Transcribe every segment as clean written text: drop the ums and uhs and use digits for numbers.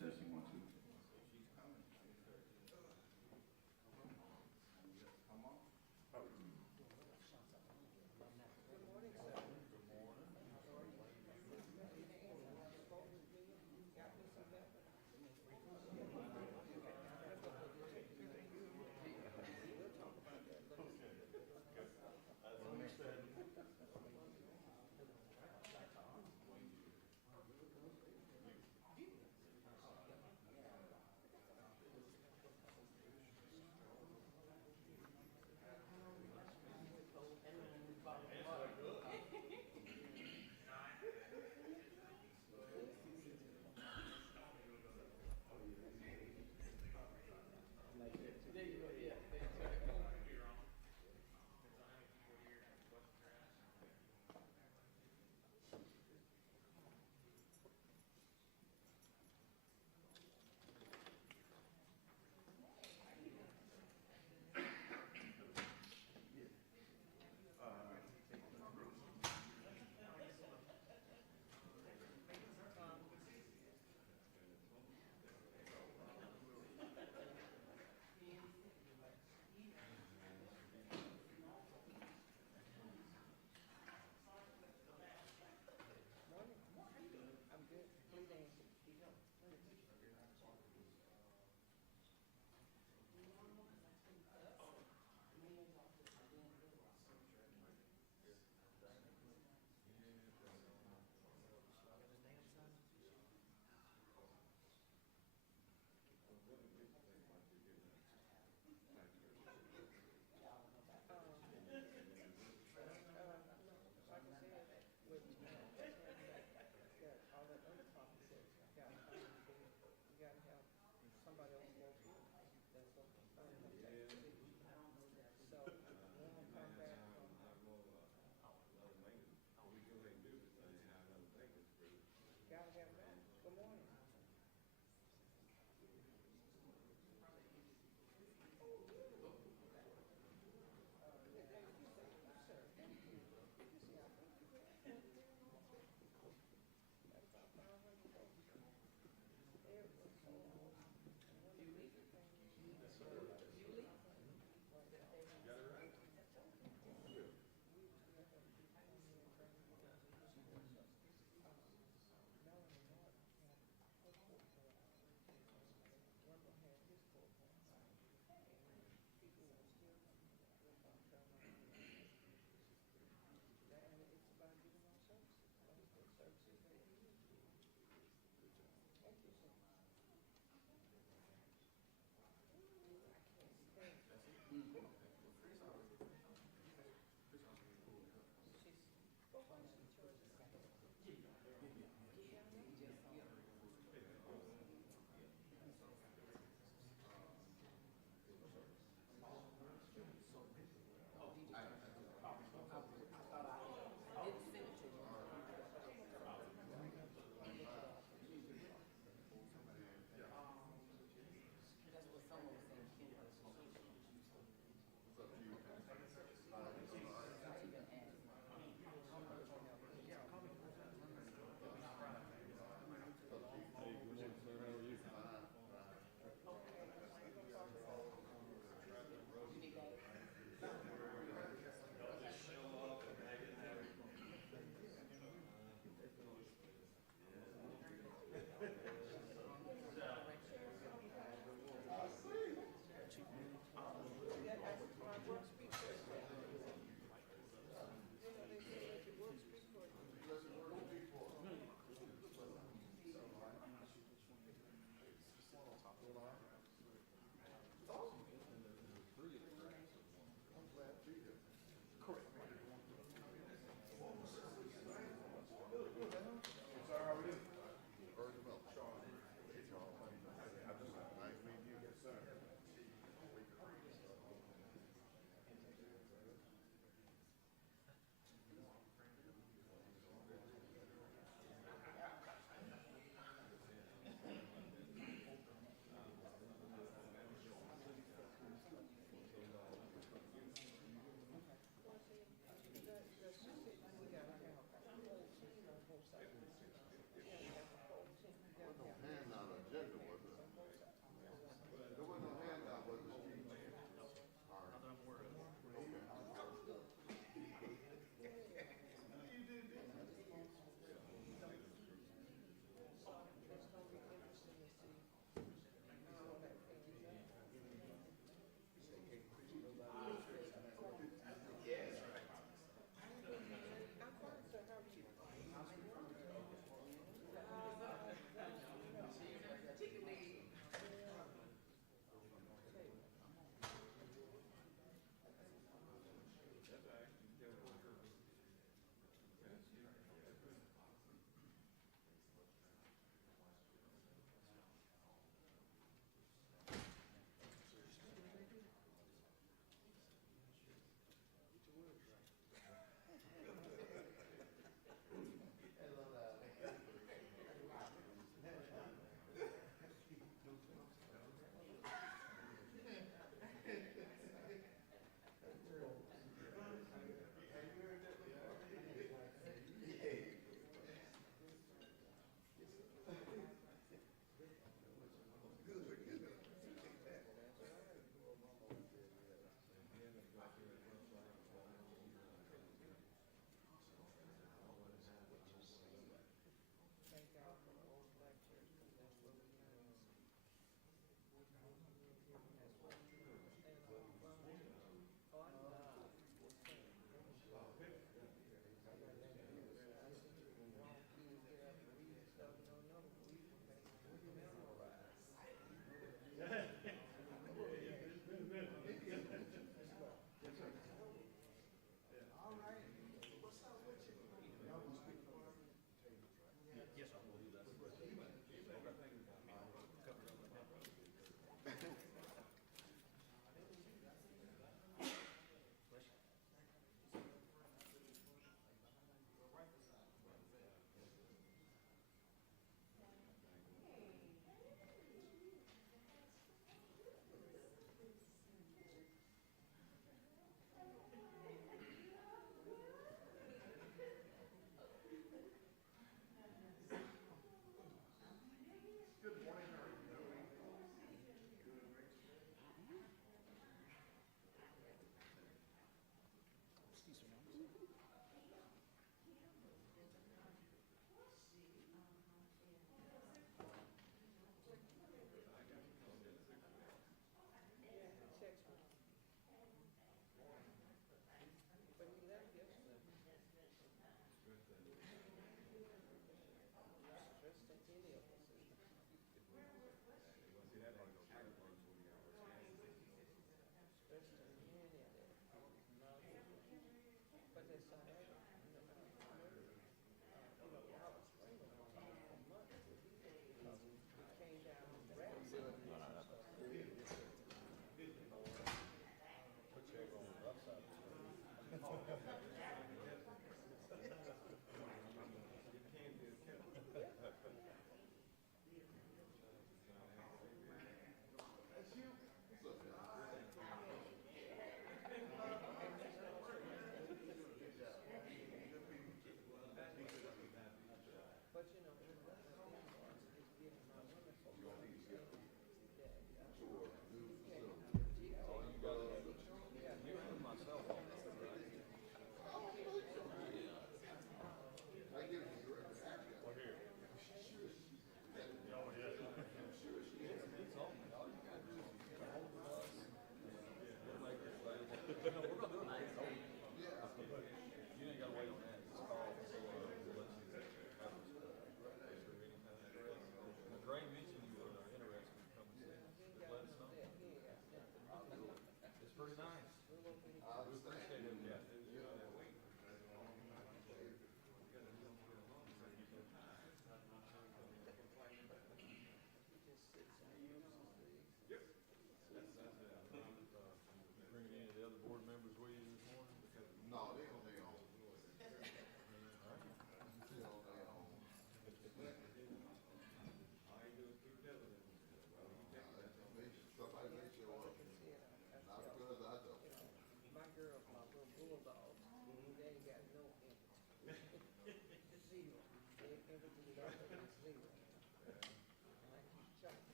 Testing one, two.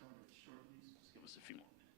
started shortly, so just give us a few more minutes.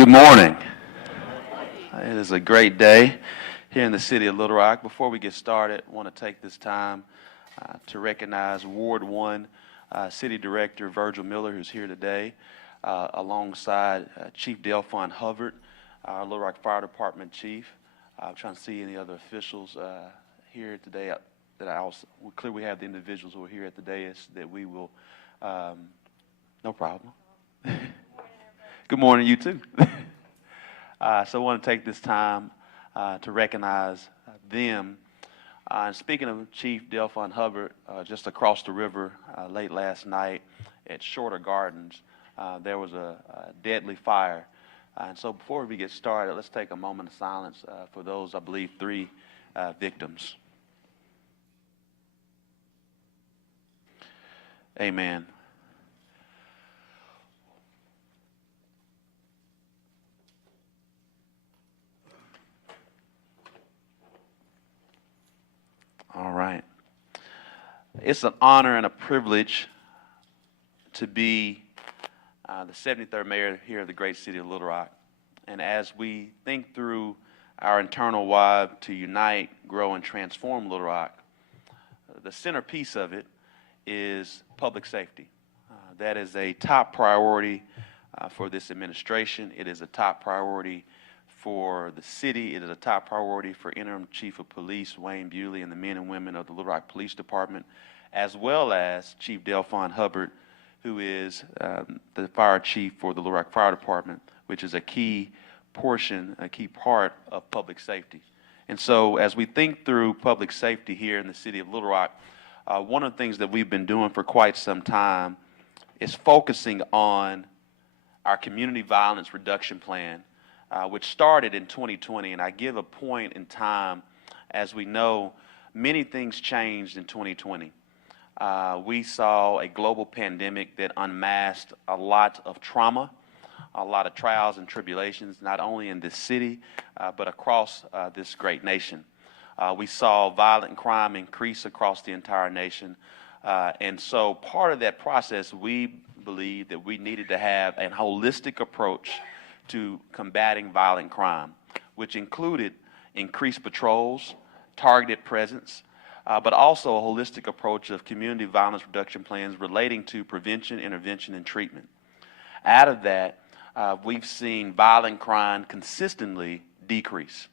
Good morning. It is a great day here in the city of Little Rock. Before we get started, I want to take this time to recognize Ward 1 City Director Virgil Miller, who's here today, alongside Chief Delphon Hubbard, our Little Rock Fire Department Chief. I'm trying to see any other officials here today that I also, clear we have the individuals who are here at the dais that we will, no problem. Good morning, you too. So I want to take this time to recognize them. And speaking of Chief Delphon Hubbard, just across the river late last night at Shorter Gardens, there was a deadly fire. And so before we get started, let's take a moment of silence for those, I believe, 3 victims. Amen. All right. It's an honor and a privilege to be the 73rd mayor here of the great city of Little Rock. And as we think through our internal why to unite, grow, and transform Little Rock, the centerpiece of it is public safety. That is a top priority for this administration. It is a top priority for the city. It is a top priority for Interim Chief of Police Wayne Bewley and the men and women of the Little Rock Police Department, as well as Chief Delphon Hubbard, who is the fire chief for the Little Rock Fire Department, which is a key portion, a key part of public safety. And so as we think through public safety here in the city of Little Rock, one of the things that we've been doing for quite some time is focusing on our community violence reduction plan, which started in 2020. And I give a point in time, as we know, many things changed in 2020. We saw a global pandemic that unmasked a lot of trauma, a lot of trials and tribulations, not only in this city, but across this great nation. We saw violent crime increase across the entire nation. And so part of that process, we believed that we needed to have a holistic approach to combating violent crime, which included increased patrols, targeted presence, but also a holistic approach of community violence reduction plans relating to prevention, intervention, and treatment. Out of that, we've seen violent crime consistently decrease.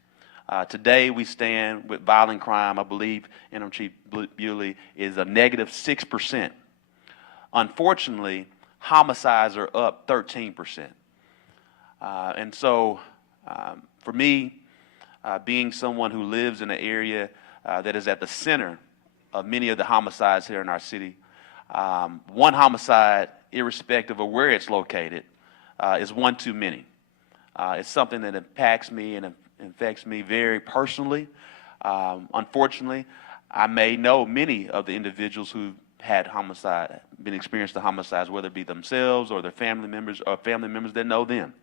Today, we stand with violent crime, I believe Interim Chief Bewley, is a negative 6%. Unfortunately, homicides are up 13%. And so, for me, being someone who lives in an area that is at the center of many of the homicides here in our city, one homicide, irrespective of where it's located, is one too many. It's something that impacts me and affects me very personally. Unfortunately, I may know many of the individuals who had homicide, been experienced the homicides, whether it be themselves or their family members or family members that know them.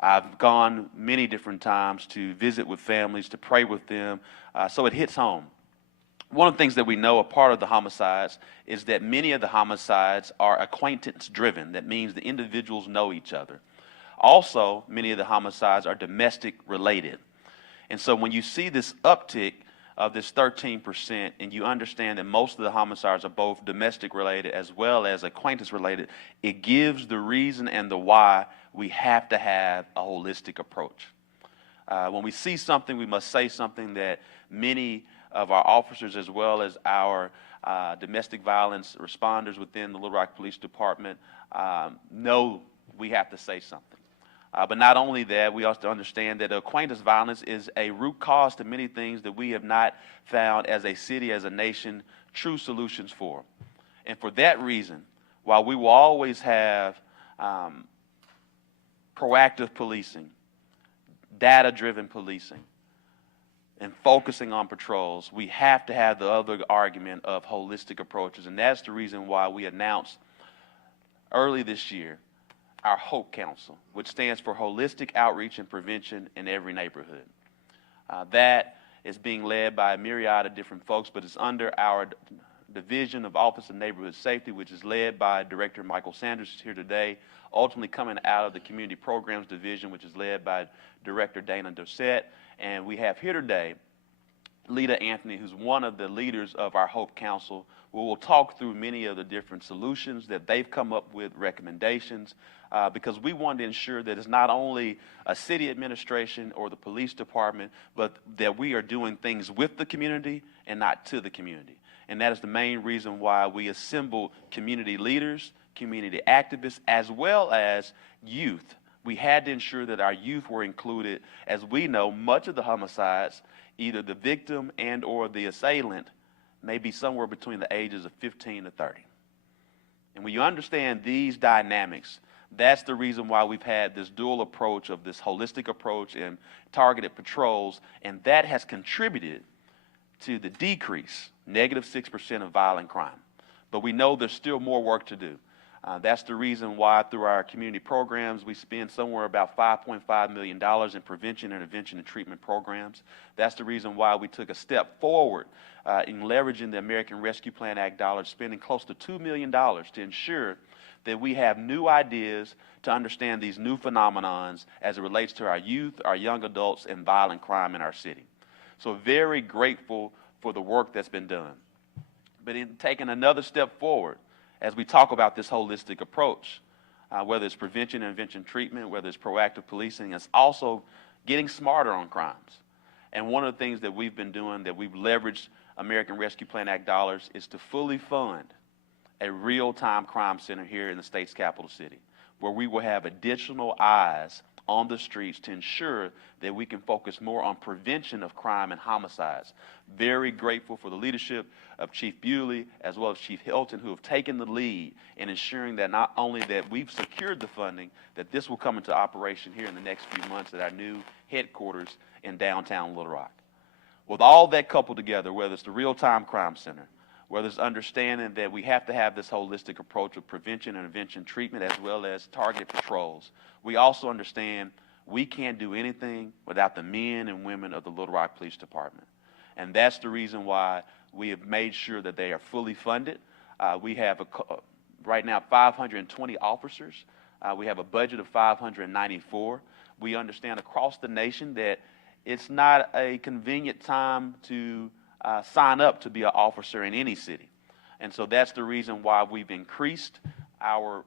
I've gone many different times to visit with families, to pray with them, so it hits home. One of the things that we know, a part of the homicides, is that many of the homicides are acquaintance-driven. That means the individuals know each other. Also, many of the homicides are domestic-related. And so when you see this uptick of this 13%, and you understand that most of the homicides are both domestic-related as well as acquaintance-related, it gives the reason and the why we have to have a holistic approach. When we see something, we must say something that many of our officers as well as our domestic violence responders within the Little Rock Police Department know we have to say something. But not only that, we also understand that acquaintance violence is a root cause to many things that we have not found as a city, as a nation, true solutions for. And for that reason, while we will always have proactive policing, data-driven policing, and focusing on patrols, we have to have the other argument of holistic approaches. And that's the reason why we announced early this year our HOPE Council, which stands for Holistic Outreach and Prevention in Every Neighborhood. That is being led by a myriad of different folks, but it's under our Division of Office of Neighborhood Safety, which is led by Director Michael Sanders, is here today, ultimately coming out of the Community Programs Division, which is led by Director Dana Dossett. And we have here today Lita Anthony, who's one of the leaders of our Hope Council, who will talk through many of the different solutions that they've come up with, recommendations, because we want to ensure that it's not only a city administration or the police department, but that we are doing things with the community and not to the community. And that is the main reason why we assembled community leaders, community activists, as well as youth. We had to ensure that our youth were included. As we know, much of the homicides, either the victim and or the assailant, may be somewhere between the ages of 15 to 30. And when you understand these dynamics, that's the reason why we've had this dual approach of this holistic approach and targeted patrols, and that has contributed to the decrease, -6% of violent crime. But we know there's still more work to do. That's the reason why through our community programs, we spend somewhere about $5.5 million in prevention, intervention, and treatment programs. That's the reason why we took a step forward in leveraging the American Rescue Plan Act dollars, spending close to $2 million to ensure that we have new ideas to understand these new phenomenons as it relates to our youth, our young adults, and violent crime in our city. So very grateful for the work that's been done. But in taking another step forward, as we talk about this holistic approach, whether it's prevention, intervention, treatment, whether it's proactive policing, it's also getting smarter on crimes. And one of the things that we've been doing, that we've leveraged American Rescue Plan Act dollars, is to fully fund a real-time crime center here in the state's capital city, where we will have additional eyes on the streets to ensure that we can focus more on prevention of crime and homicides. Very grateful for the leadership of Chief Bewley as well as Chief Hilton, who have taken the lead in ensuring that not only that we've secured the funding, that this will come into operation here in the next few months at our new headquarters in downtown Little Rock. With all that coupled together, whether it's the real-time crime center, whether it's understanding that we have to have this holistic approach of prevention, intervention, treatment, as well as targeted patrols, we also understand we can't do anything without the men and women of the Little Rock Police Department. And that's the reason why we have made sure that they are fully funded. We have right now 520 officers. We have a budget of 594. We understand across the nation that it's not a convenient time to sign up to be an officer in any city. And so that's the reason why we've increased our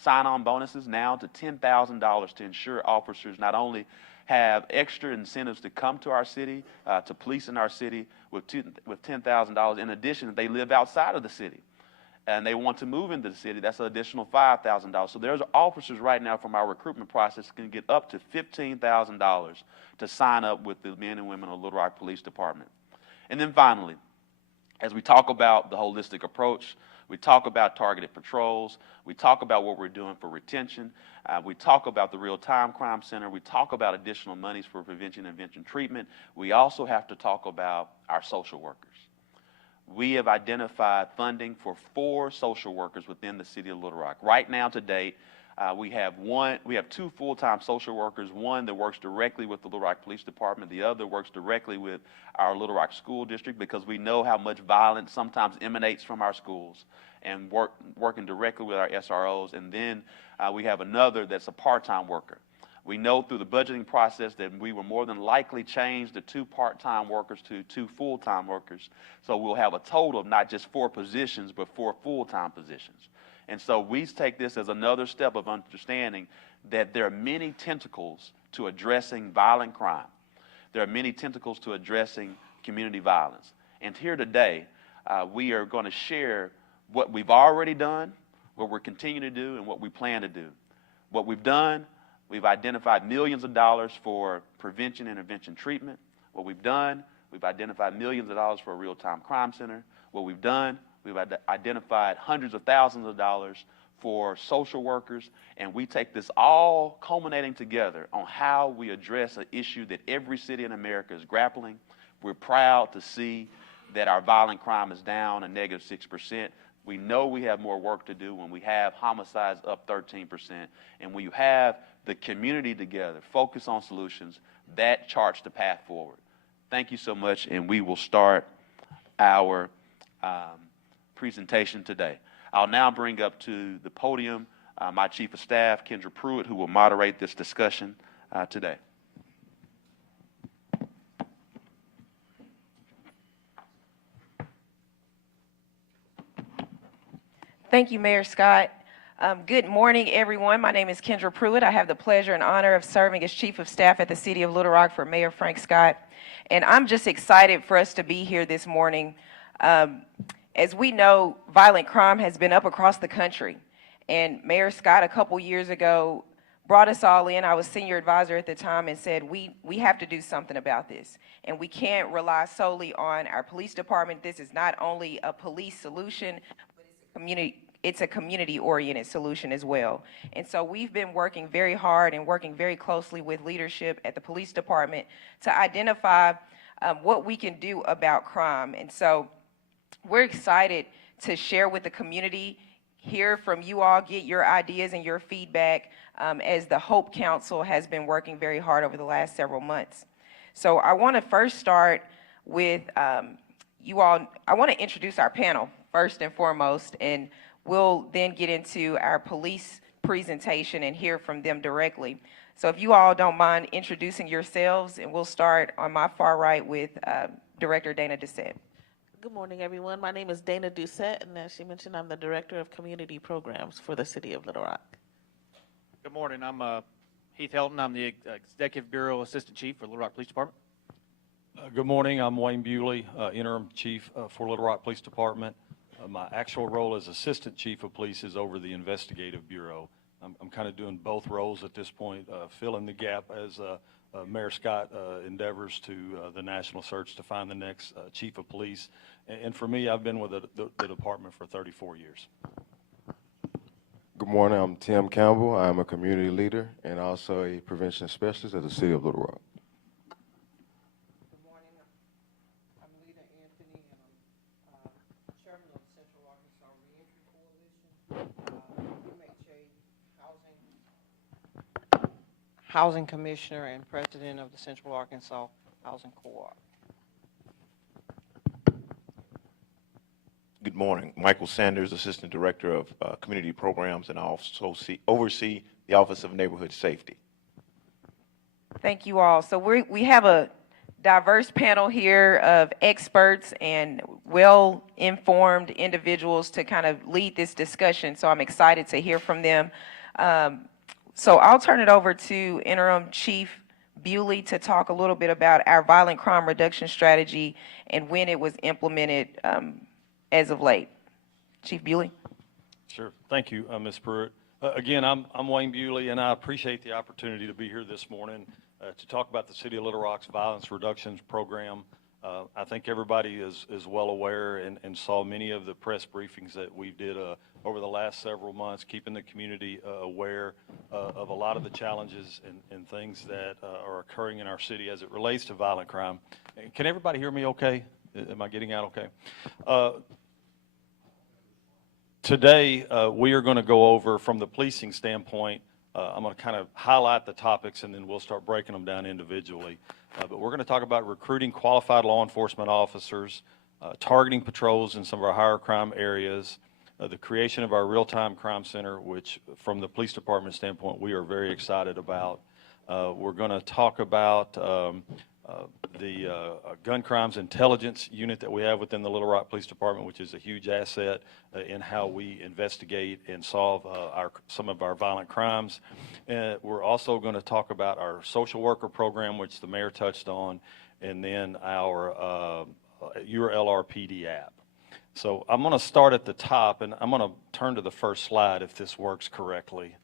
sign-on bonuses now to $10,000 to ensure officers not only have extra incentives to come to our city, to police in our city with $10,000. In addition, if they live outside of the city and they want to move into the city, that's an additional $5,000. So there's officers right now from our recruitment process can get up to $15,000 to sign up with the men and women of Little Rock Police Department. And then finally, as we talk about the holistic approach, we talk about targeted patrols, we talk about what we're doing for retention, we talk about the real-time crime center, we talk about additional monies for prevention, intervention, treatment. We also have to talk about our social workers. We have identified funding for 4 social workers within the city of Little Rock. Right now, to date, we have 2 full-time social workers, one that works directly with the Little Rock Police Department, the other works directly with our Little Rock School District, because we know how much violence sometimes emanates from our schools, and working directly with our SROs. And then we have another that's a part-time worker. We know through the budgeting process that we will more than likely change the 2 part-time workers to 2 full-time workers. So we'll have a total of not just 4 positions, but 4 full-time positions. And so we take this as another step of understanding that there are many tentacles to addressing violent crime. There are many tentacles to addressing community violence. And here today, we are going to share what we've already done, what we're continuing to do, and what we plan to do. What we've done, we've identified millions of dollars for prevention, intervention, treatment. What we've done, we've identified millions of dollars for a real-time crime center. What we've done, we've identified hundreds of thousands of dollars for social workers, and we take this all culminating together on how we address an issue that every city in America is grappling. We're proud to see that our violent crime is down a -6%. We know we have more work to do when we have homicides up 13%, and when you have the community together, focus on solutions, that charts the path forward. Thank you so much, and we will start our presentation today. I'll now bring up to the podium my Chief of Staff, Kendall Pruitt, who will moderate this discussion today. Thank you, Mayor Scott. Good morning, everyone. My name is Kendall Pruitt. I have the pleasure and honor of serving as Chief of Staff at the City of Little Rock for Mayor Frank Scott. And I'm just excited for us to be here this morning. As we know, violent crime has been up across the country. And Mayor Scott, a couple years ago, brought us all in. I was senior advisor at the time and said, we have to do something about this. And we can't rely solely on our police department. This is not only a police solution, it's a community-oriented solution as well. And so we've been working very hard and working very closely with leadership at the police department to identify what we can do about crime. And so we're excited to share with the community, hear from you all, get your ideas and your feedback as the Hope Council has been working very hard over the last several months. So I want to first start with you all. I want to introduce our panel first and foremost, and we'll then get into our police presentation and hear from them directly. So if you all don't mind introducing yourselves, and we'll start on my far right with Director Dana Doucette. Good morning, everyone. My name is Dana Doucette, and as she mentioned, I'm the Director of Community Programs for the City of Little Rock. Good morning. I'm Heath Helton. I'm the Executive Bureau Assistant Chief for Little Rock Police Department. Good morning. I'm Wayne Bewley, Interim Chief for Little Rock Police Department. My actual role as Assistant Chief of Police is over the Investigative Bureau. I'm kind of doing both roles at this point, filling the gap as Mayor Scott endeavors to the national search to find the next Chief of Police. And for me, I've been with the department for 34 years. Good morning. I'm Tim Campbell. I'm a community leader and also a prevention specialist at the City of Little Rock. Good morning. I'm Lita Anthony, and I'm chairman of the Central Arkansas Reentry Coalition, UMHA Housing Commissioner, and president of the Central Arkansas Housing Co-op. Good morning. Michael Sanders, Assistant Director of Community Programs, and I also oversee the Office of Neighborhood Safety. Thank you all. So we have a diverse panel here of experts and well-informed individuals to kind of lead this discussion, so I'm excited to hear from them. So I'll turn it over to Interim Chief Bewley to talk a little bit about our violent crime reduction strategy and when it was implemented as of late. Chief Bewley. Sure. Thank you, Ms. Pruitt. Again, I'm Wayne Bewley, and I appreciate the opportunity to be here this morning to talk about the City of Little Rock's Violence Reductions Program. I think everybody is well aware and saw many of the press briefings that we did over the last several months, keeping the community aware of a lot of the challenges and things that are occurring in our city as it relates to violent crime. Can everybody hear me okay? Am I getting out okay? Today, we are going to go over, from the policing standpoint, I'm going to kind of highlight the topics and then we'll start breaking them down individually. But we're going to talk about recruiting qualified law enforcement officers, targeting patrols in some of our higher crime areas, the creation of our real-time crime center, which from the police department standpoint, we are very excited about. We're going to talk about the gun crimes intelligence unit that we have within the Little Rock Police Department, which is a huge asset in how we investigate and solve some of our violent crimes. We're also going to talk about our social worker program, which the mayor touched on, and then our Your LRPD app. So I'm going to start at the top, and I'm going to turn to the first slide if this works correctly.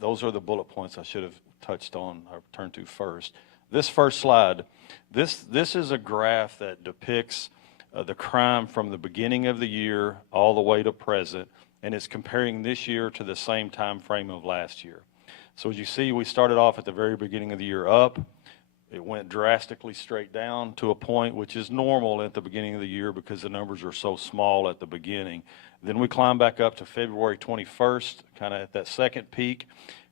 Those are the bullet points I should have touched on or turned to first. This first slide, this is a graph that depicts the crime from the beginning of the year all the way to present, and it's comparing this year to the same time frame of last year. So as you see, we started off at the very beginning of the year up. It went drastically straight down to a point which is normal at the beginning of the year because the numbers are so small at the beginning. Then we climbed back up to February 21st, kind of at that second peak.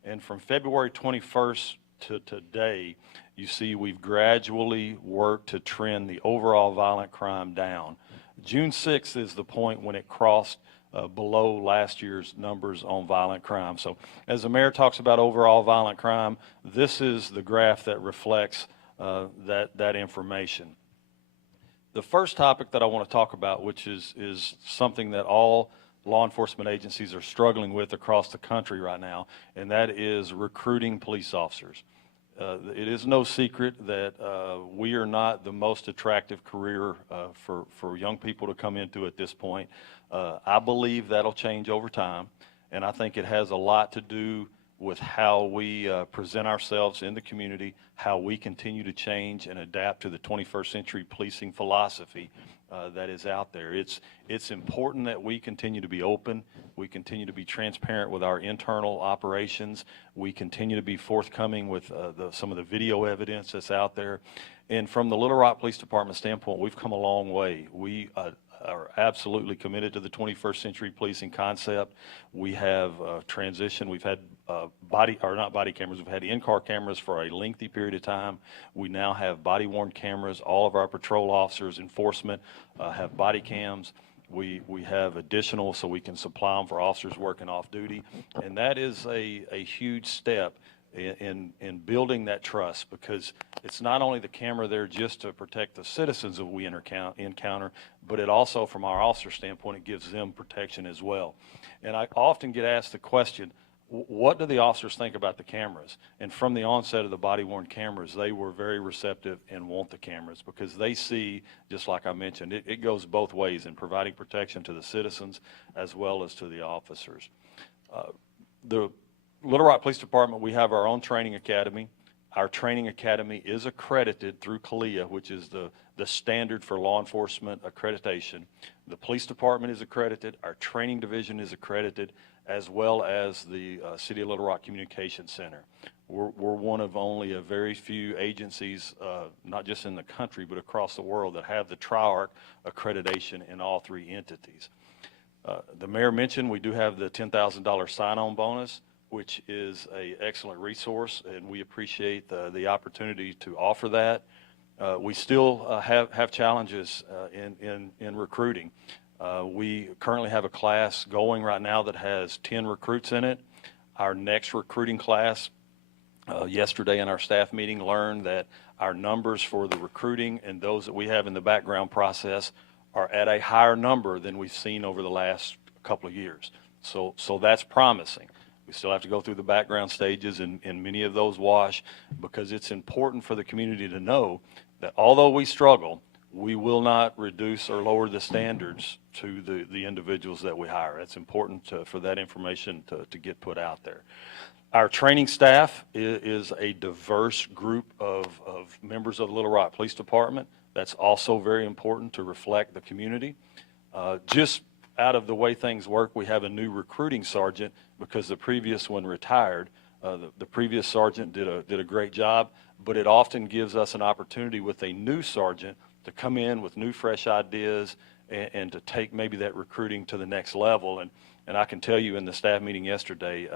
And from February 21st to today, you see we've gradually worked to trend the overall violent crime down. June 6th is the point when it crossed below last year's numbers on violent crime. So as the mayor talks about overall violent crime, this is the graph that reflects that information. The first topic that I want to talk about, which is something that all law enforcement agencies are struggling with across the country right now, and that is recruiting police officers. It is no secret that we are not the most attractive career for young people to come into at this point. I believe that'll change over time, and I think it has a lot to do with how we present ourselves in the community, how we continue to change and adapt to the 21st century policing philosophy that is out there. It's important that we continue to be open, we continue to be transparent with our internal operations, we continue to be forthcoming with some of the video evidence that's out there. And from the Little Rock Police Department standpoint, we've come a long way. We are absolutely committed to the 21st century policing concept. We have transitioned. We've had not body cameras, we've had in-car cameras for a lengthy period of time. We now have body-worn cameras. All of our patrol officers, enforcement have body cams. We have additional so we can supply them for officers working off duty. And that is a huge step in building that trust, because it's not only the camera there just to protect the citizens that we encounter, but it also, from our officer standpoint, it gives them protection as well. And I often get asked the question, what do the officers think about the cameras? And from the onset of the body-worn cameras, they were very receptive and want the cameras, because they see, just like I mentioned, it goes both ways in providing protection to the citizens as well as to the officers. The Little Rock Police Department, we have our own training academy. Our training academy is accredited through CALIA, which is the standard for law enforcement accreditation. The police department is accredited, our training division is accredited, as well as the City of Little Rock Communication Center. We're one of only a very few agencies, not just in the country, but across the world, that have the TRIARC accreditation in all three entities. The mayor mentioned we do have the $10,000 sign-on bonus, which is an excellent resource, and we appreciate the opportunity to offer that. We still have challenges in recruiting. We currently have a class going right now that has 10 recruits in it. Our next recruiting class, yesterday in our staff meeting, learned that our numbers for the recruiting and those that we have in the background process are at a higher number than we've seen over the last couple of years. So that's promising. We still have to go through the background stages, and many of those wash, because it's important for the community to know that although we struggle, we will not reduce or lower the standards to the individuals that we hire. It's important for that information to get put out there. Our training staff is a diverse group of members of the Little Rock Police Department. That's also very important to reflect the community. Just out of the way things work, we have a new recruiting sergeant because the previous one retired. The previous sergeant did a great job, but it often gives us an opportunity with a new sergeant to come in with new, fresh ideas and to take maybe that recruiting to the next level. And I can tell you, in the staff meeting yesterday,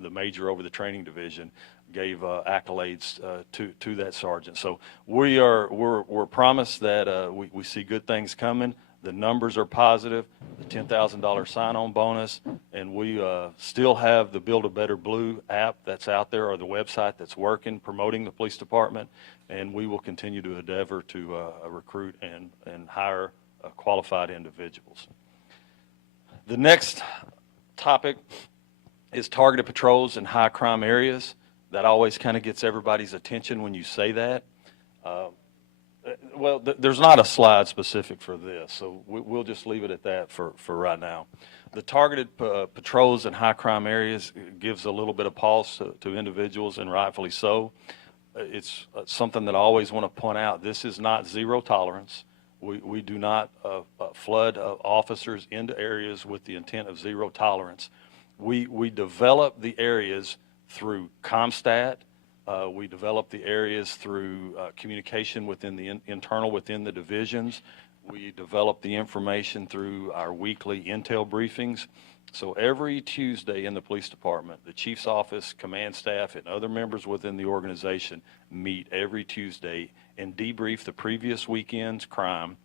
the major over the training division gave accolades to that sergeant. So we're promised that we see good things coming. The numbers are positive, the $10,000 sign-on bonus, and we still have the Build a Better Blue app that's out there, or the website that's working, promoting the police department, and we will continue to endeavor to recruit and hire qualified individuals. The next topic is targeted patrols in high crime areas. That always kind of gets everybody's attention when you say that. Well, there's not a slide specific for this, so we'll just leave it at that for right now. The targeted patrols in high crime areas gives a little bit of pause to individuals, and rightfully so. It's something that I always want to point out. This is not zero tolerance. We do not flood officers into areas with the intent of zero tolerance. We develop the areas through CompStat. We develop the areas through communication within the internal within the divisions. We develop the information through our weekly intel briefings. So every Tuesday in the police department, the chief's office, command staff, and other members within the organization meet every Tuesday and debrief the previous weekend's crime,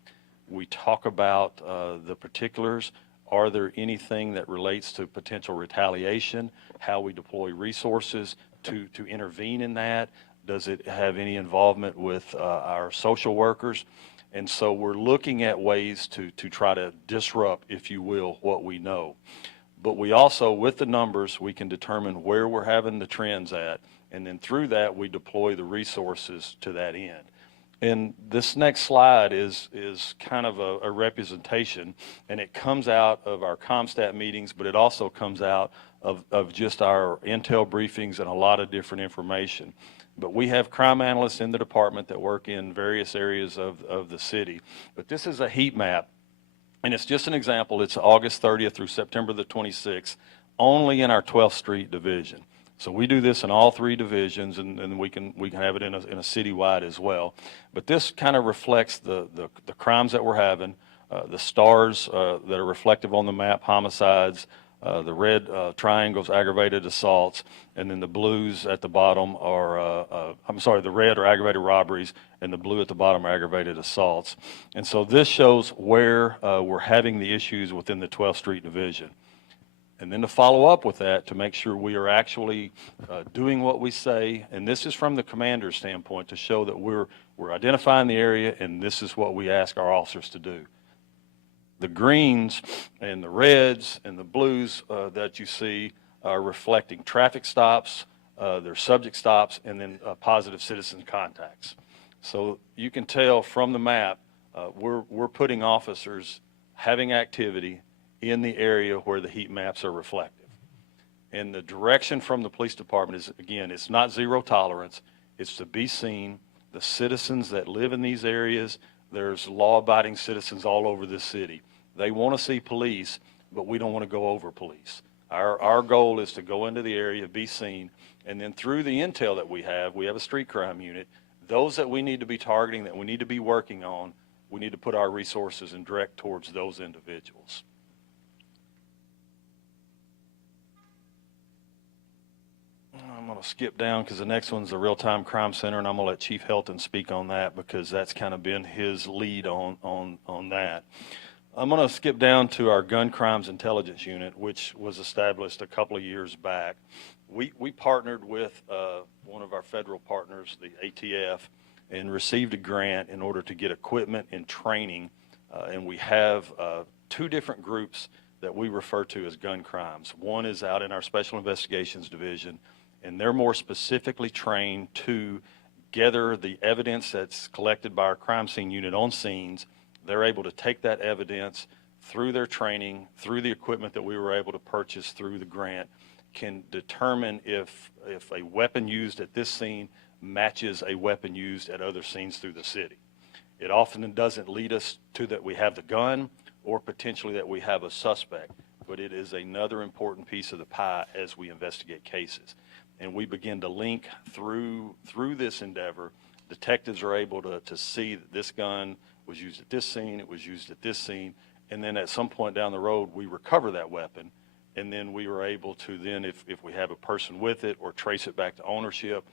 We talk about the particulars. Are there anything that relates to potential retaliation? How we deploy resources to intervene in that? Does it have any involvement with our social workers? And so we're looking at ways to try to disrupt, if you will, what we know. But we also, with the numbers, we can determine where we're having the trends at, and then through that, we deploy the resources to that end. And this next slide is kind of a representation, and it comes out of our ComStat meetings, but it also comes out of just our intel briefings and a lot of different information. But we have crime analysts in the department that work in various areas of the city. But this is a heat map, and it's just an example. It's August 30th through September the 26th, only in our 12th Street division. So we do this in all three divisions, and we can have it in a citywide as well. But this kind of reflects the crimes that we're having, the stars that are reflective on the map, homicides, the red triangles, aggravated assaults, and then the blues at the bottom are, the red are aggravated robberies, and the blue at the bottom are aggravated assaults. And so this shows where we're having the issues within the 12th Street division. And then to follow up with that, to make sure we are actually doing what we say, and this is from the commander's standpoint, to show that we're identifying the area, and this is what we ask our officers to do. The greens and the reds and the blues that you see are reflecting traffic stops, their subject stops, and then positive citizen contacts. So you can tell from the map, we're putting officers having activity in the area where the heat maps are reflective. And the direction from the police department is, again, it's not zero tolerance. It's to be seen. The citizens that live in these areas, there's law-abiding citizens all over this city. They want to see police, but we don't want to go over police. Our goal is to go into the area, be seen, and then through the intel that we have a street crime unit. Those that we need to be targeting, that we need to be working on, we need to put our resources and direct towards those individuals. I'm going to skip down because the next one's the Real-Time Crime Center, and I'm going to let Chief Helton speak on that because that's kind of been his lead on that. I'm going to skip down to our Gun Crimes Intelligence Unit, which was established a couple of years back. We partnered with one of our federal partners, the ATF, and received a grant in order to get equipment and training, and we have two different groups that we refer to as gun crimes. One is out in our Special Investigations Division, and they're more specifically trained to gather the evidence that's collected by our crime scene unit on scenes. They're able to take that evidence through their training, through the equipment that we were able to purchase through the grant, can determine if a weapon used at this scene matches a weapon used at other scenes through the city. It often doesn't lead us to that we have the gun or potentially that we have a suspect, but it is another important piece of the pie as we investigate cases. And we begin to link through this endeavor. Detectives are able to see that this gun was used at this scene, it was used at this scene, and then at some point down the road, we recover that weapon, and then we were able to then, if we have a person with it or trace it back to ownership,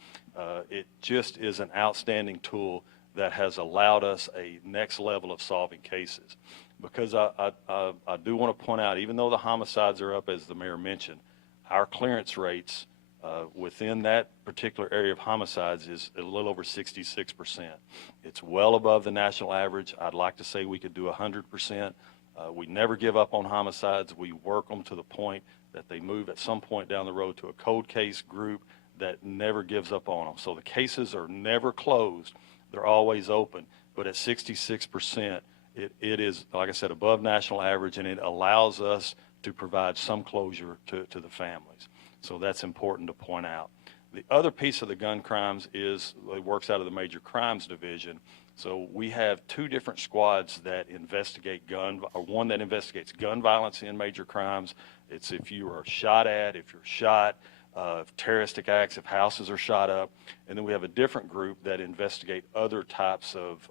it just is an outstanding tool that has allowed us a next level of solving cases. Because I do want to point out, even though the homicides are up, as the mayor mentioned, our clearance rates within that particular area of homicides is a little over 66%. It's well above the national average. I'd like to say we could do 100%. We never give up on homicides. We work them to the point that they move at some point down the road to a cold case group that never gives up on them. So the cases are never closed. They're always open. But at 66%, it is, like I said, above national average, and it allows us to provide some closure to the families. So that's important to point out. The other piece of the gun crimes is it works out of the Major Crimes Division. So we have two different squads that investigate one that investigates gun violence in major crimes. It's if you are shot at, if you're shot, terroristic acts, if houses are shot up. And then we have a different group that investigate other types of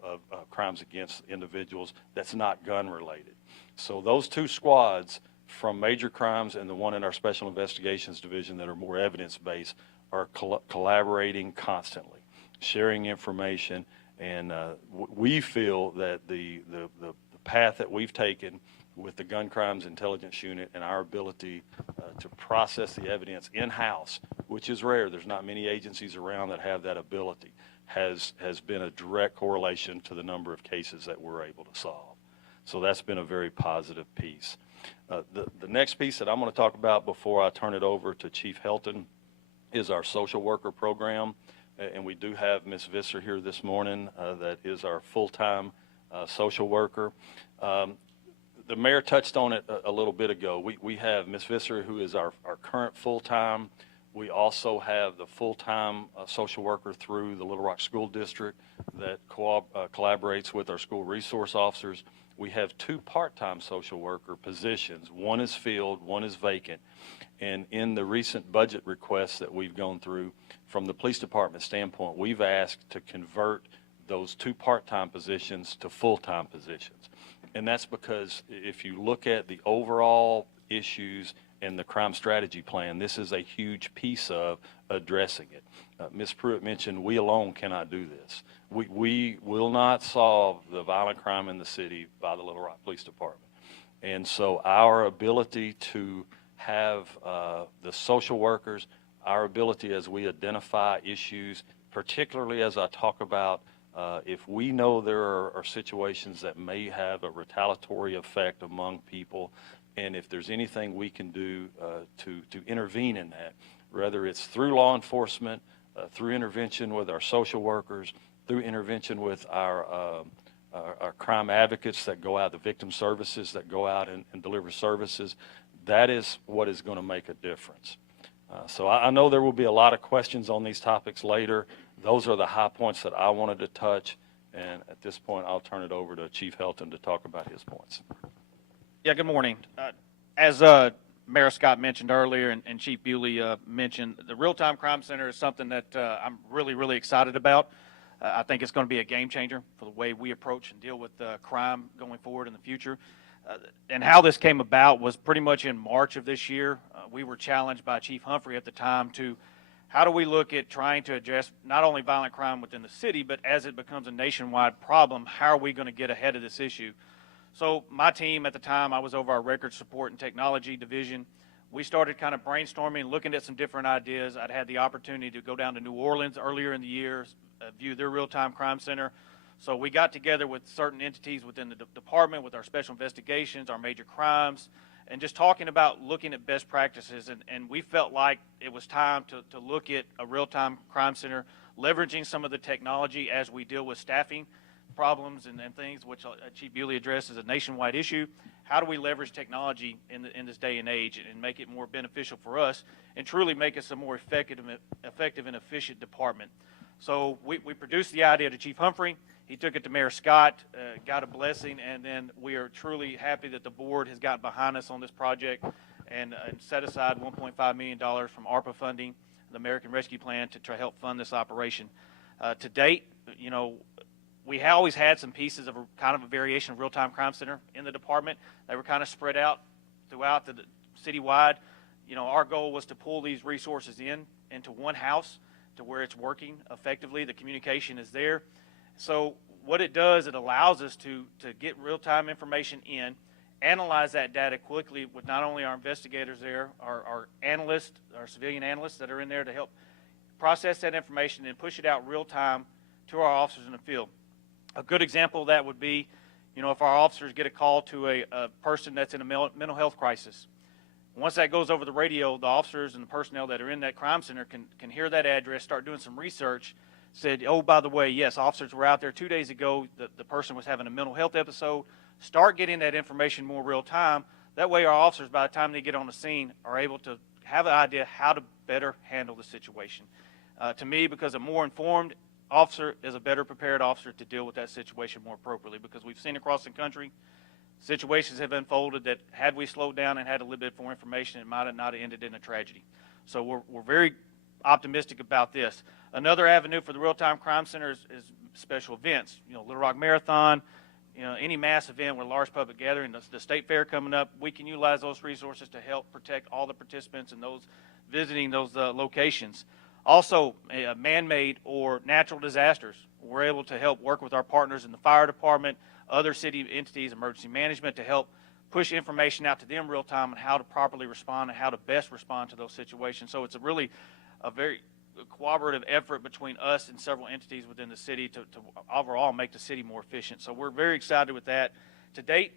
crimes against individuals that's not gun related. So those two squads from major crimes and the one in our Special Investigations Division that are more evidence-based are collaborating constantly, sharing information, and we feel that the path that we've taken with the Gun Crimes Intelligence Unit and our ability to process the evidence in-house, which is rare. There's not many agencies around that have that ability, has been a direct correlation to the number of cases that we're able to solve. So that's been a very positive piece. The next piece that I'm going to talk about before I turn it over to Chief Helton is our social worker program. And we do have Ms. Visser here this morning that is our full-time social worker. The mayor touched on it a little bit ago. We have Ms. Visser, who is our current full-time. We also have the full-time social worker through the Little Rock School District that collaborates with our school resource officers. We have 2 part-time social worker positions. One is filled, one is vacant. And in the recent budget requests that we've gone through, from the police department standpoint, we've asked to convert those 2 part-time positions to full-time positions. And that's because if you look at the overall issues and the crime strategy plan, this is a huge piece of addressing it. Ms. Pruitt mentioned we alone cannot do this. We will not solve the violent crime in the city by the Little Rock Police Department. And so our ability to have the social workers, our ability as we identify issues, particularly as I talk about if we know there are situations that may have a retaliatory effect among people, and if there's anything we can do to intervene in that, whether it's through law enforcement, through intervention with our social workers, through intervention with our crime advocates that go out, the victim services that go out and deliver services, that is what is going to make a difference. So I know there will be a lot of questions on these topics later. Those are the high points that I wanted to touch, and at this point I'll turn it over to Chief Helton to talk about his points. Yeah, good morning. As Mayor Scott mentioned earlier and Chief Bewley mentioned, the Real-Time Crime Center is something that I'm really, really excited about. I think it's going to be a game changer for the way we approach and deal with crime going forward in the future. And how this came about was pretty much in March of this year. We were challenged by Chief Humphrey at the time to how do we look at trying to address not only violent crime within the city, but as it becomes a nationwide problem, how are we going to get ahead of this issue? So my team at the time, I was over our record support and technology division. We started kind of brainstorming, looking at some different ideas. I'd had the opportunity to go down to New Orleans earlier in the year, view their real-time crime center. So we got together with certain entities within the department, with our special investigations, our major crimes, and just talking about looking at best practices. And we felt like it was time to look at a real-time crime center, leveraging some of the technology as we deal with staffing problems and things, which Chief Bewley addressed as a nationwide issue. How do we leverage technology in this day and age and make it more beneficial for us and truly make us a more effective and efficient department? So we produced the idea to Chief Humphrey. He took it to Mayor Scott, got a blessing, and then we are truly happy that the board has gotten behind us on this project and set aside $1.5 million from ARPA funding, the American Rescue Plan, to try to help fund this operation. To date, you know, we always had some pieces of kind of a variation of Real-Time Crime Center in the department. They were kind of spread out throughout the citywide. You know, our goal was to pull these resources into one house to where it's working effectively. The communication is there. So what it does, it allows us to get real-time information in, analyze that data quickly with not only our investigators there, our analysts, our civilian analysts that are in there to help process that information and push it out real-time to our officers in the field. A good example of that would be, you know, if our officers get a call to a person that's in a mental health crisis. Once that goes over the radio, the officers and the personnel that are in that crime center can hear that address, start doing some research, said, oh, by the way, yes, officers were out there 2 days ago. The person was having a mental health episode. Start getting that information more real time. That way our officers, by the time they get on the scene, are able to have an idea how to better handle the situation. To me, because a more informed officer is a better prepared officer to deal with that situation more appropriately, because we've seen across the country situations have unfolded that had we slowed down and had a little bit more information, it might have not ended in a tragedy. So we're very optimistic about this. Another avenue for the Real-Time Crime Center is special events. You know, Little Rock Marathon, you know, any mass event with a large public gathering, the state fair coming up, we can utilize those resources to help protect all the participants and those visiting those locations. Also, man-made or natural disasters. We're able to help work with our partners in the fire department, other city entities, emergency management, to help push information out to them real time on how to properly respond and how to best respond to those situations. So it's a very cooperative effort between us and several entities within the city to overall make the city more efficient. So we're very excited with that. To date,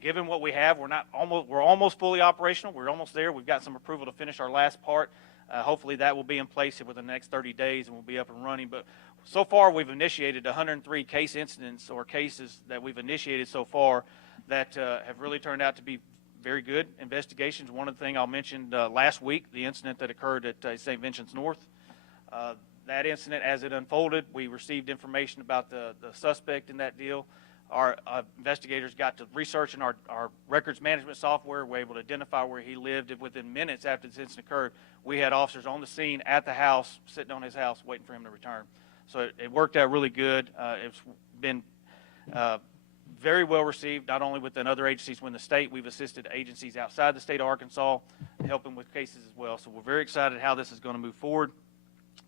given what we have, we're almost fully operational. We're almost there. We've got some approval to finish our last part. Hopefully that will be in place within the next 30 days and we'll be up and running. But so far we've initiated 103 case incidents or cases that we've initiated so far that have really turned out to be very good investigations. One of the things I'll mention last week, the incident that occurred at St. Vincent's North. That incident, as it unfolded, we received information about the suspect in that deal. Our investigators got to research in our records management software. We're able to identify where he lived. And within minutes after this incident occurred, we had officers on the scene at the house, sitting on his house, waiting for him to return. So it worked out really good. It's been very well received, not only within other agencies within the state. We've assisted agencies outside the state of Arkansas, helping with cases as well. So we're very excited how this is going to move forward.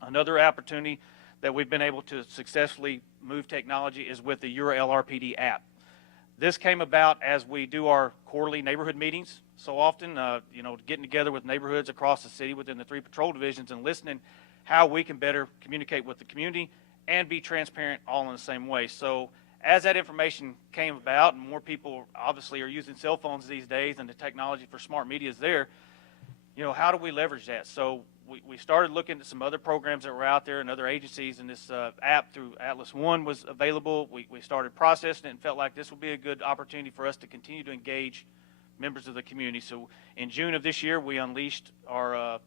Another opportunity that we've been able to successfully move technology is with the Your LRPD app. This came about as we do our quarterly neighborhood meetings so often, getting together with neighborhoods across the city within the 3 patrol divisions and listening how we can better communicate with the community and be transparent all in the same way. So as that information came about and more people obviously are using cell phones these days and the technology for smart media is there, how do we leverage that? So we started looking at some other programs that were out there and other agencies, and this app through Atlas One was available. We started processing it and felt like this would be a good opportunity for us to continue to engage members of the community. So in June of this year, we unleashed our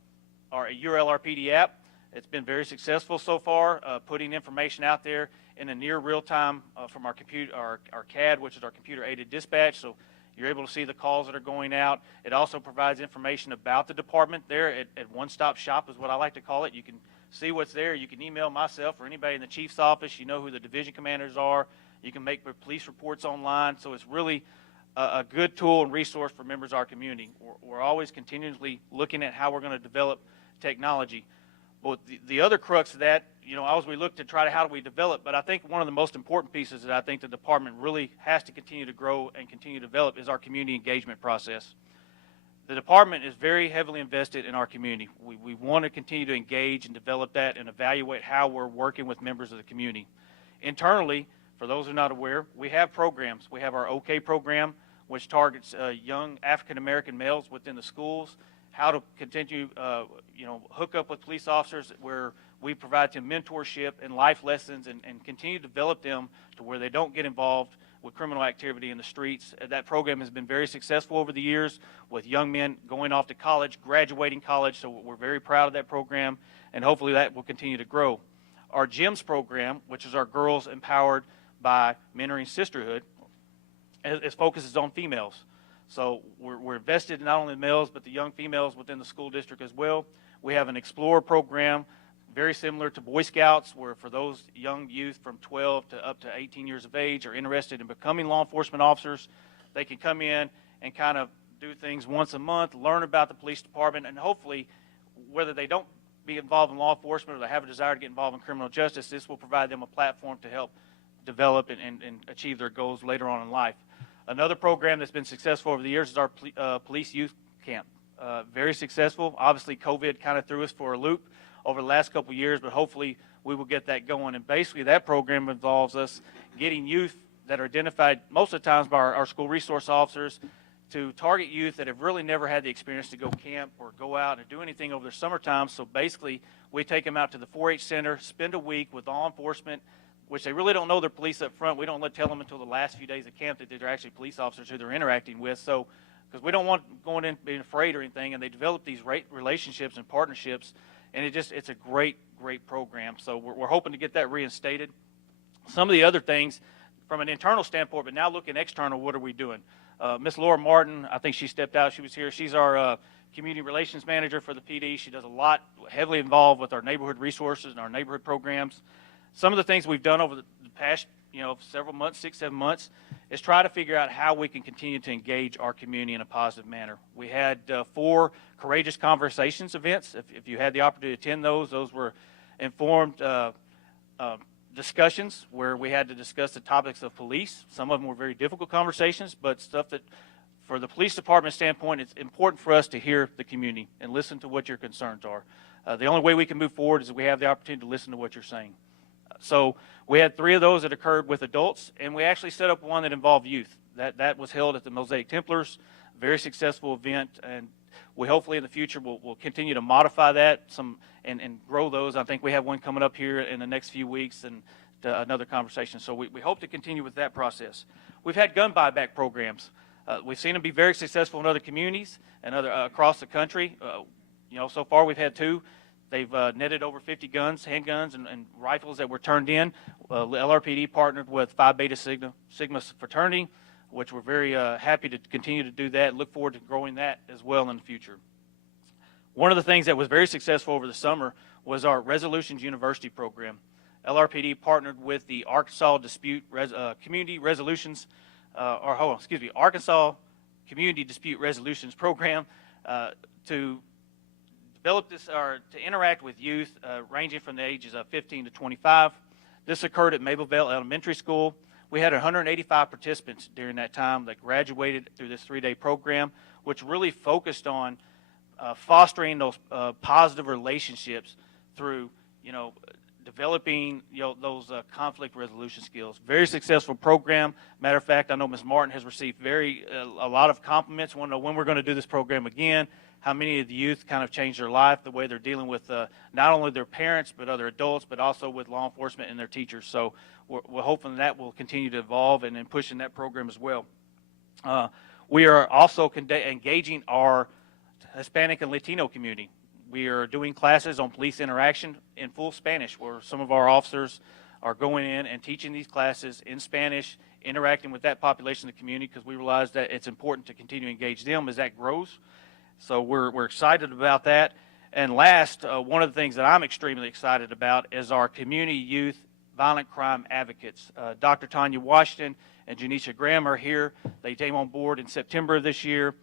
URLRPD app. It's been very successful so far, putting information out there in a near real time from our CAD, which is our computer aided dispatch. So you're able to see the calls that are going out. It also provides information about the department there at one-stop shop is what I like to call it. You can see what's there. You can email myself or anybody in the chief's office. You know who the division commanders are. You can make police reports online. So it's really a good tool and resource for members of our community. We're always continually looking at how we're going to develop technology. But the other crux of that, as we look to try to how do we develop, but I think one of the most important pieces that I think the department really has to continue to grow and continue to develop is our community engagement process. The department is very heavily invested in our community. We want to continue to engage and develop that and evaluate how we're working with members of the community. Internally, for those who are not aware, we have programs. We have our OK program, which targets young African-American males within the schools, how to continue, hook up with police officers where we provide them mentorship and life lessons and continue to develop them to where they don't get involved with criminal activity in the streets. That program has been very successful over the years with young men going off to college, graduating college, so we're very proud of that program, and hopefully that will continue to grow. Our GEMS program, which is our Girls Empowered by Mentoring Sisterhood, it focuses on females. So we're invested in not only the males, but the young females within the school district as well. We have an Explorer program, very similar to Boy Scouts, where for those young youth from 12 to up to 18 years of age are interested in becoming law enforcement officers, they can come in and kind of do things once a month, learn about the police department, and hopefully, whether they don't be involved in law enforcement or they have a desire to get involved in criminal justice, this will provide them a platform to help develop and achieve their goals later on in life. Another program that's been successful over the years is our police youth camp. Very successful. Obviously, COVID kind of threw us for a loop over the last couple of years, but hopefully we will get that going. And basically, that program involves us getting youth that are identified most of the times by our school resource officers to target youth that have really never had the experience to go camp or go out and do anything over the summertime. So basically, we take them out to the 4-H center, spend a week with law enforcement, which they really don't know they're police up front. We don't tell them until the last few days of camp that they're actually police officers who they're interacting with. So, because we don't want going in being afraid or anything, and they develop these relationships and partnerships, and it's a great program. So we're hoping to get that reinstated. Some of the other things from an internal standpoint, but now looking external, what are we doing? Miss Laura Martin, I think she stepped out. She was here. She's our community relations manager for the PD. She does a lot, heavily involved with our neighborhood resources and our neighborhood programs. Some of the things we've done over the past, several months, 6-7 months, is try to figure out how we can continue to engage our community in a positive manner. We had 4 Courageous Conversations events. If you had the opportunity to attend those were informed discussions where we had to discuss the topics of police. Some of them were very difficult conversations, but stuff that, for the police department standpoint, it's important for us to hear the community and listen to what your concerns are. The only way we can move forward is if we have the opportunity to listen to what you're saying. So we had 3 of those that occurred with adults, and we actually set up one that involved youth. That was held at the Mosaic Templars, very successful event, and we hopefully in the future will continue to modify that and grow those. I think we have one coming up here in the next few weeks and another conversation. So we hope to continue with that process. We've had gun buyback programs. We've seen them be very successful in other communities and across the country. So far we've had 2. They've netted over 50 guns, handguns, and rifles that were turned in. LRPD partnered with Phi Beta Sigma fraternity, which we're very happy to continue to do that. Look forward to growing that as well in the future. One of the things that was very successful over the summer was our Resolutions University program. LRPD partnered with the Arkansas Community Resolutions, Arkansas Community Dispute Resolutions program to develop this, or to interact with youth ranging from the ages of 15 to 25. This occurred at Mayoral Elementary School. We had 185 participants during that time that graduated through this 3-day program, which really focused on fostering those positive relationships through, developing those conflict resolution skills. Very successful program. Matter of fact, I know Ms. Martin has received a lot of compliments. Want to know when we're going to do this program again. How many of the youth kind of changed their life, the way they're dealing with not only their parents but other adults, but also with law enforcement and their teachers. So we're hoping that will continue to evolve and pushing that program as well. We are also engaging our Hispanic and Latino community. We are doing classes on police interaction in full Spanish, where some of our officers are going in and teaching these classes in Spanish, interacting with that population of the community, because we realize that it's important to continue to engage them as that grows. So we're excited about that. And last, one of the things that I'm extremely excited about is our community youth violent crime advocates. Dr. Tanya Washington and Janisha Graham are here. They came on board in September of this year,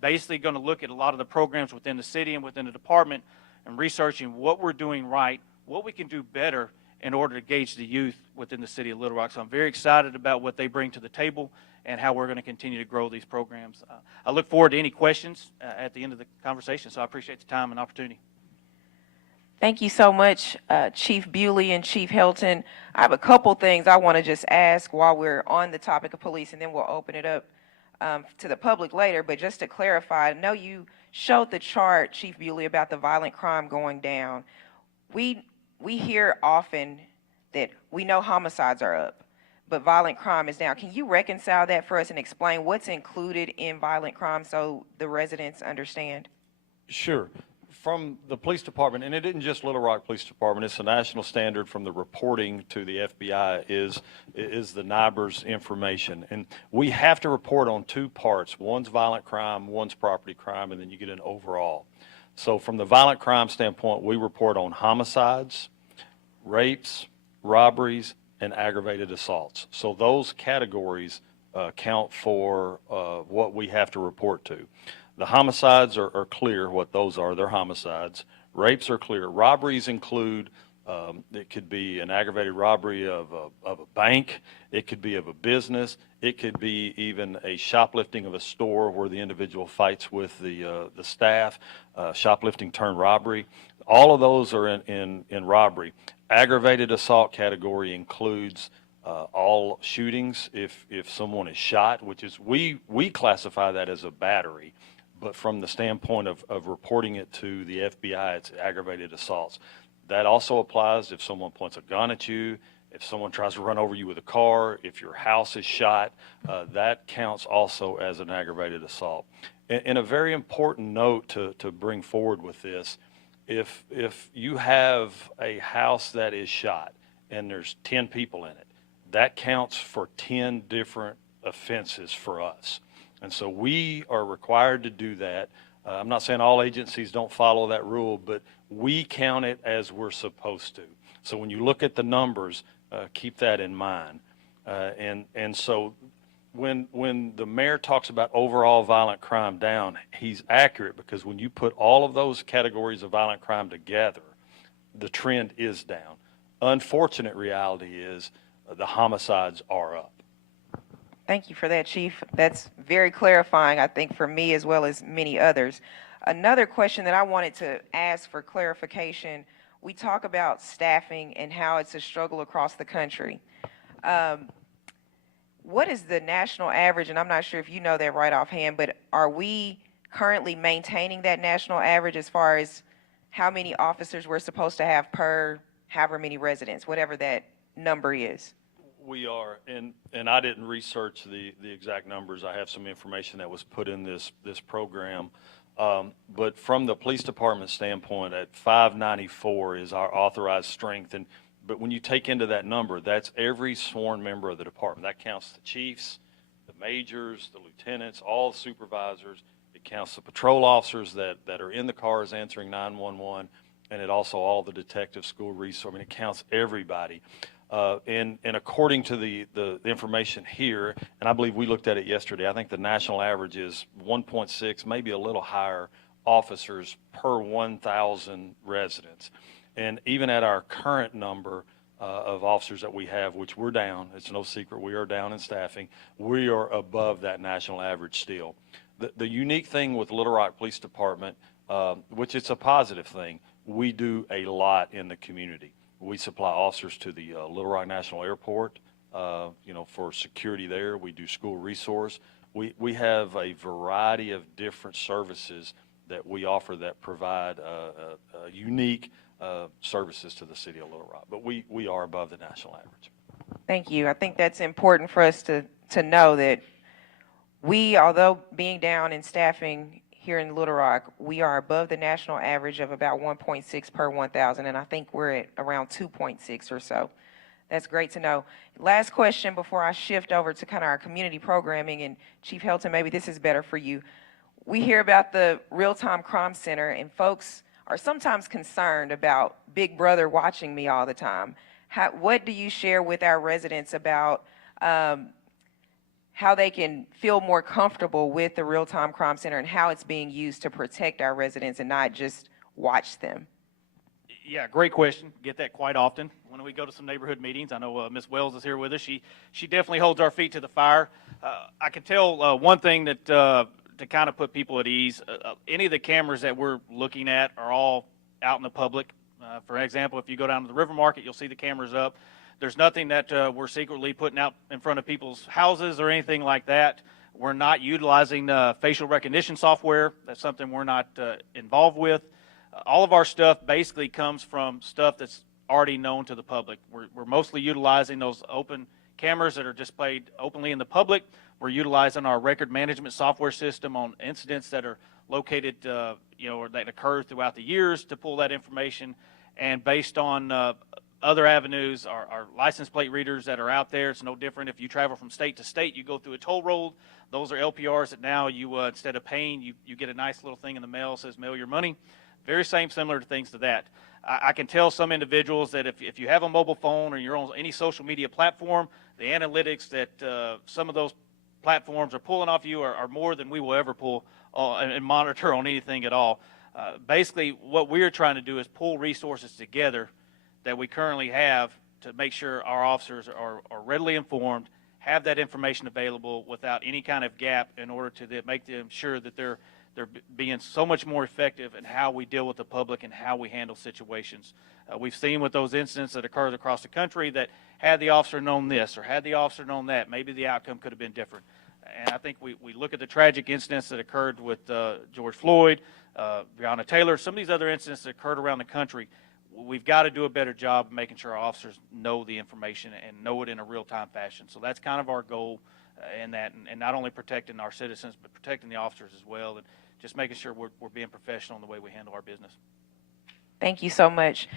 basically going to look at a lot of the programs within the city and within the department and researching what we're doing right, what we can do better in order to engage the youth within the city of Little Rock. So I'm very excited about what they bring to the table and how we're going to continue to grow these programs. I look forward to any questions at the end of the conversation, so I appreciate the time and opportunity. Thank you so much, Chief Bewley and Chief Helton. I have a couple things I want to just ask while we're on the topic of police, and then we'll open it up to the public later. But just to clarify, I know you showed the chart, Chief Bewley, about the violent crime going down. We hear often that we know homicides are up, but violent crime is down. Can you reconcile that for us and explain what's included in violent crime so the residents understand? Sure. From the police department, and it isn't just Little Rock Police Department, it's a national standard from the reporting to the FBI is the NIBRS information. And we have to report on 2 parts. One's violent crime, one's property crime, and then you get an overall. So from the violent crime standpoint, we report on homicides, rapes, robberies, and aggravated assaults. So those categories count for what we have to report to. The homicides are clear what those are. They're homicides. Rapes are clear. Robberies include, it could be an aggravated robbery of a bank. It could be of a business. It could be even a shoplifting of a store where the individual fights with the staff, shoplifting turned robbery. All of those are in robbery. Aggravated assault category includes all shootings. If someone is shot, which is, we classify that as a battery. But from the standpoint of reporting it to the FBI, it's aggravated assaults. That also applies if someone points a gun at you, if someone tries to run over you with a car, if your house is shot, that counts also as an aggravated assault. And a very important note to bring forward with this, if you have a house that is shot and there's 10 people in it, that counts for 10 different offenses for us. And so we are required to do that. I'm not saying all agencies don't follow that rule, but we count it as we're supposed to. So when you look at the numbers, keep that in mind. And so when the mayor talks about overall violent crime down, he's accurate, because when you put all of those categories of violent crime together, the trend is down. Unfortunate reality is the homicides are up. Thank you for that, Chief. That's very clarifying, I think, for me as well as many others. Another question that I wanted to ask for clarification, we talk about staffing and how it's a struggle across the country. What is the national average? And I'm not sure if you know that right offhand, but are we currently maintaining that national average as far as how many officers we're supposed to have per however many residents, whatever that number is? We are, and I didn't research the exact numbers. I have some information that was put in this program. But from the police department standpoint, at 594 is our authorized strength. But when you take into that number, that's every sworn member of the department. That counts the chiefs, the majors, the lieutenants, all the supervisors. It counts the patrol officers that are in the cars answering 911, and it also all the detectives, school resource. I mean, it counts everybody. And according to the information here, and I believe we looked at it yesterday, I think the national average is 1.6, maybe a little higher, officers per 1,000 residents. And even at our current number of officers that we have, which we're down, it's no secret, we are down in staffing, we are above that national average still. The unique thing with Little Rock Police Department, which it's a positive thing, we do a lot in the community. We supply officers to the Little Rock National Airport, for security there. We do school resource. We have a variety of different services that we offer that provide unique services to the city of Little Rock. But we are above the national average. Thank you. I think that's important for us to know that we, although being down in staffing here in Little Rock, we are above the national average of about 1.6 per 1,000, and I think we're at around 2.6 or so. That's great to know. Last question before I shift over to kind of our community programming, and Chief Helton, maybe this is better for you. We hear about the real-time crime center, and folks are sometimes concerned about Big Brother watching me all the time. What do you share with our residents about how they can feel more comfortable with the real-time crime center and how it's being used to protect our residents and not just watch them? Yeah, great question. Get that quite often when we go to some neighborhood meetings. I know Ms. Wells is here with us. She definitely holds our feet to the fire. I can tell one thing that to kind of put people at ease, any of the cameras that we're looking at are all out in the public. For example, if you go down to the River Market, you'll see the cameras up. There's nothing that we're secretly putting out in front of people's houses or anything like that. We're not utilizing facial recognition software. That's something we're not involved with. All of our stuff basically comes from stuff that's already known to the public. We're mostly utilizing those open cameras that are displayed openly in the public. We're utilizing our record management software system on incidents that are located, or that occur throughout the years to pull that information. And based on other avenues, our license plate readers that are out there, it's no different. If you travel from state to state, you go through a toll road. Those are LPRs that now you, instead of paying, you get a nice little thing in the mail that says mail your money. Very similar to things to that. I can tell some individuals that if you have a mobile phone or you're on any social media platform, the analytics that some of those platforms are pulling off you are more than we will ever pull and monitor on anything at all. Basically, what we're trying to do is pull resources together that we currently have to make sure our officers are readily informed, have that information available without any kind of gap in order to make them sure that they're being so much more effective in how we deal with the public and how we handle situations. We've seen with those incidents that occurred across the country that had the officer known this or had the officer known that, maybe the outcome could have been different. And I think we look at the tragic incidents that occurred with George Floyd, Breonna Taylor, some of these other incidents that occurred around the country. We've got to do a better job of making sure our officers know the information and know it in a real-time fashion. So that's kind of our goal in that, and not only protecting our citizens, but protecting the officers as well, and just making sure we're being professional in the way we handle our business. Thank you so much.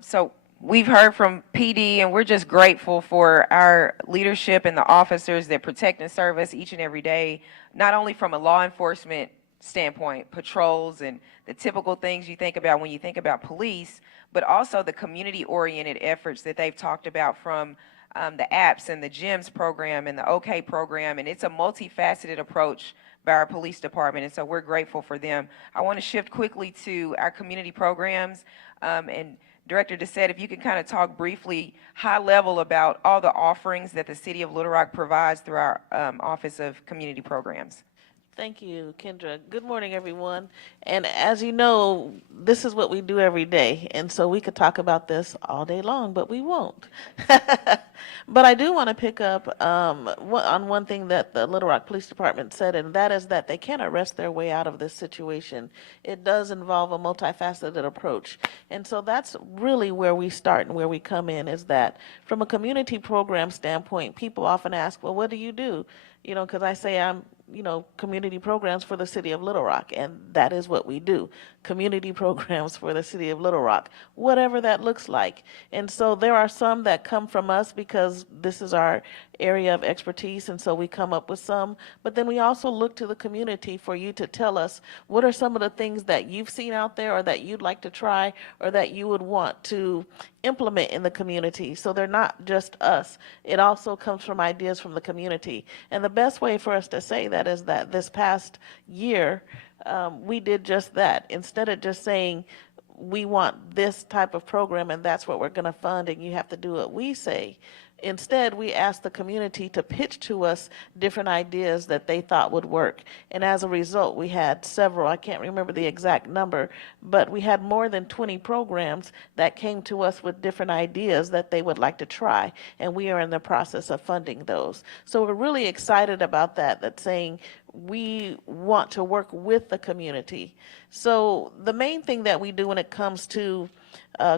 So we've heard from PD, and we're just grateful for our leadership and the officers that protect and serve us each and every day, not only from a law enforcement standpoint, patrols and the typical things you think about when you think about police, but also the community-oriented efforts that they've talked about, from the apps and the GEMS program and the OK program, and it's a multifaceted approach by our police department, and so we're grateful for them. I want to shift quickly to our community programs, and Director Doucette, if you could kind of talk briefly, high level, about all the offerings that the City of Little Rock provides through our Office of Community Programs. Thank you, Kendra. Good morning, everyone. And as you know, this is what we do every day. And so we could talk about this all day long, but we won't. But I do want to pick up on one thing that the Little Rock Police Department said, and that is that they can't arrest their way out of this situation. It does involve a multifaceted approach. And so that's really where we start and where we come in, is that from a community program standpoint, people often ask, well, what do you do? You know, because I say I'm, community programs for the City of Little Rock, and that is what we do. Community programs for the City of Little Rock, whatever that looks like. And so there are some that come from us because this is our area of expertise, and so we come up with some. But then we also look to the community for you to tell us what are some of the things that you've seen out there, or that you'd like to try, or that you would want to implement in the community. So they're not just us. It also comes from ideas from the community. And the best way for us to say that is that this past year, we did just that. Instead of just saying, we want this type of program and that's what we're going to fund and you have to do what we say, instead, we asked the community to pitch to us different ideas that they thought would work. And as a result, we had several, I can't remember the exact number, but we had more than 20 programs that came to us with different ideas that they would like to try. And we are in the process of funding those. So we're really excited about that, that's saying we want to work with the community. So the main thing that we do when it comes to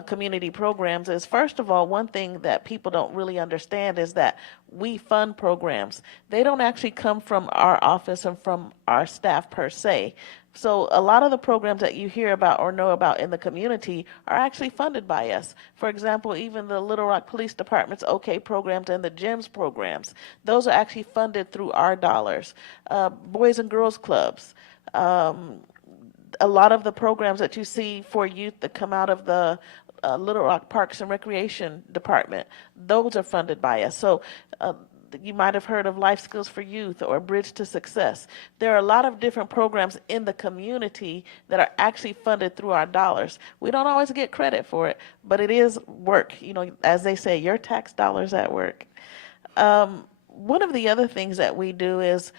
community programs is, first of all, one thing that people don't really understand is that we fund programs. They don't actually come from our office and from our staff per se. So a lot of the programs that you hear about or know about in the community are actually funded by us. For example, even the Little Rock Police Department's OK programs and the GEMS programs, those are actually funded through our dollars. Boys and Girls Clubs, a lot of the programs that you see for youth that come out of the Little Rock Parks and Recreation Department, those are funded by us. So you might have heard of Life Skills for Youth or Bridge to Success. There are a lot of different programs in the community that are actually funded through our dollars. We don't always get credit for it, but it is work. As they say, your tax dollars at work. One of the other things that we do is,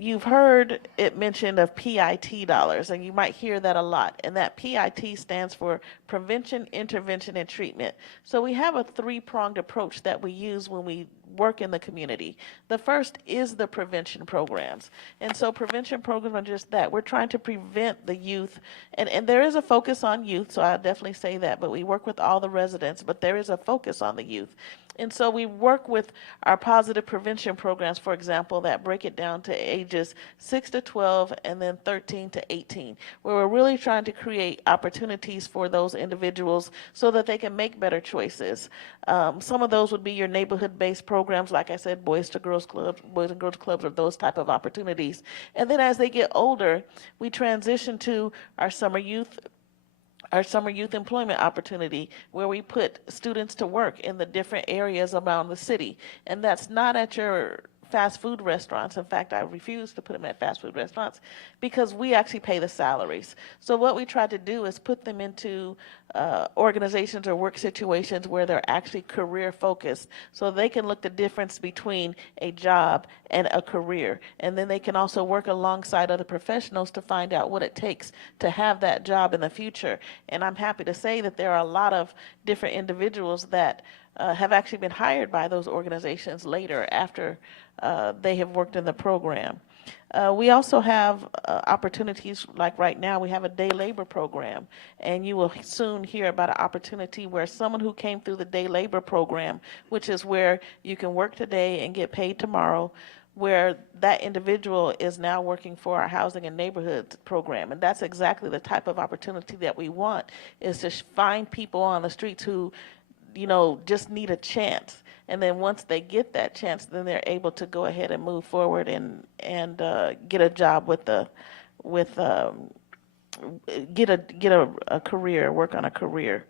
you've heard it mentioned of PIT dollars, and you might hear that a lot. And that PIT stands for Prevention, Intervention, and Treatment. So we have a three-pronged approach that we use when we work in the community. The first is the prevention programs. And so prevention programs are just that. We're trying to prevent the youth, and there is a focus on youth, so I'll definitely say that, but we work with all the residents, but there is a focus on the youth. And so we work with our positive prevention programs, for example, that break it down to ages 6 to 12 and then 13 to 18, where we're really trying to create opportunities for those individuals so that they can make better choices. Some of those would be your neighborhood-based programs, like I said, Boys and Girls Clubs, or those type of opportunities. And then as they get older, we transition to our summer youth employment opportunity, where we put students to work in the different areas around the city. And that's not at your fast food restaurants. In fact, I refuse to put them at fast food restaurants because we actually pay the salaries. So what we try to do is put them into organizations or work situations where they're actually career focused, so they can look the difference between a job and a career. And then they can also work alongside other professionals to find out what it takes to have that job in the future. And I'm happy to say that there are a lot of different individuals that have actually been hired by those organizations later after they have worked in the program. We also have opportunities, like right now we have a day labor program, and you will soon hear about an opportunity where someone who came through the day labor program, which is where you can work today and get paid tomorrow, where that individual is now working for our housing and neighborhoods program. And that's exactly the type of opportunity that we want, is to find people on the streets who just need a chance. And then once they get that chance, then they're able to go ahead and move forward and get a job get a career, work on a career.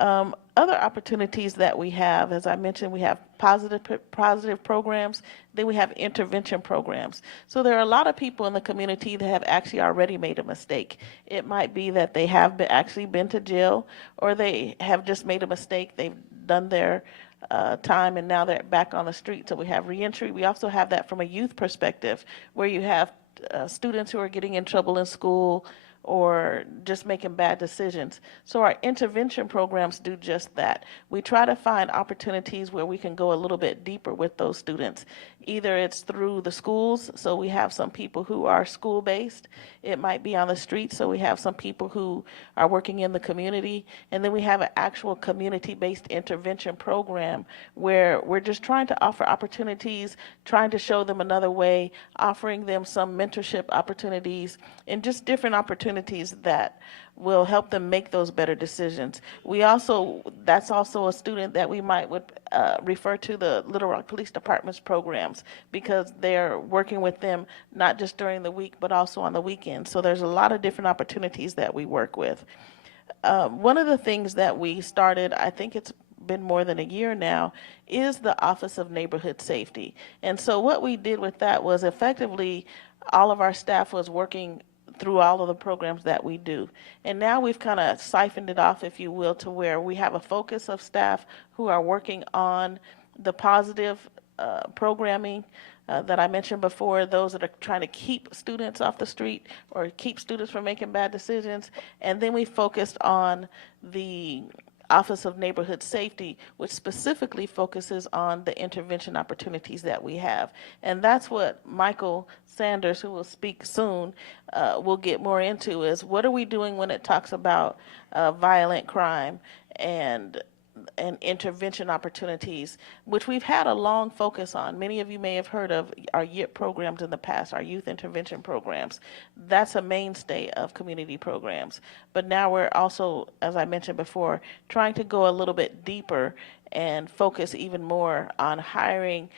Other opportunities that we have, as I mentioned, we have positive programs, then we have intervention programs. So there are a lot of people in the community that have actually already made a mistake. It might be that they have actually been to jail, or they have just made a mistake. They've done their time and now they're back on the street. So we have reentry. We also have that from a youth perspective, where you have students who are getting in trouble in school or just making bad decisions. So our intervention programs do just that. We try to find opportunities where we can go a little bit deeper with those students. Either it's through the schools, so we have some people who are school-based. It might be on the street, so we have some people who are working in the community. And then we have an actual community-based intervention program where we're just trying to offer opportunities, trying to show them another way, offering them some mentorship opportunities, and just different opportunities that will help them make those better decisions. We also, that's also a student that we would refer to the Little Rock Police Department's programs, because they're working with them not just during the week, but also on the weekend. So there's a lot of different opportunities that we work with. One of the things that we started, I think it's been more than a year now, is the Office of Neighborhood Safety. And so what we did with that was effectively all of our staff was working through all of the programs that we do. And now we've kind of siphoned it off, if you will, to where we have a focus of staff who are working on the positive programming that I mentioned before, those that are trying to keep students off the street or keep students from making bad decisions. And then we focused on the Office of Neighborhood Safety, which specifically focuses on the intervention opportunities that we have. And that's what Michael Sanders, who will speak soon, will get more into, is what are we doing when it talks about violent crime and intervention opportunities, which we've had a long focus on. Many of you may have heard of our YIP programs in the past, our youth intervention programs. That's a mainstay of community programs. But now we're also, as I mentioned before, trying to go a little bit deeper and focus even more on hiring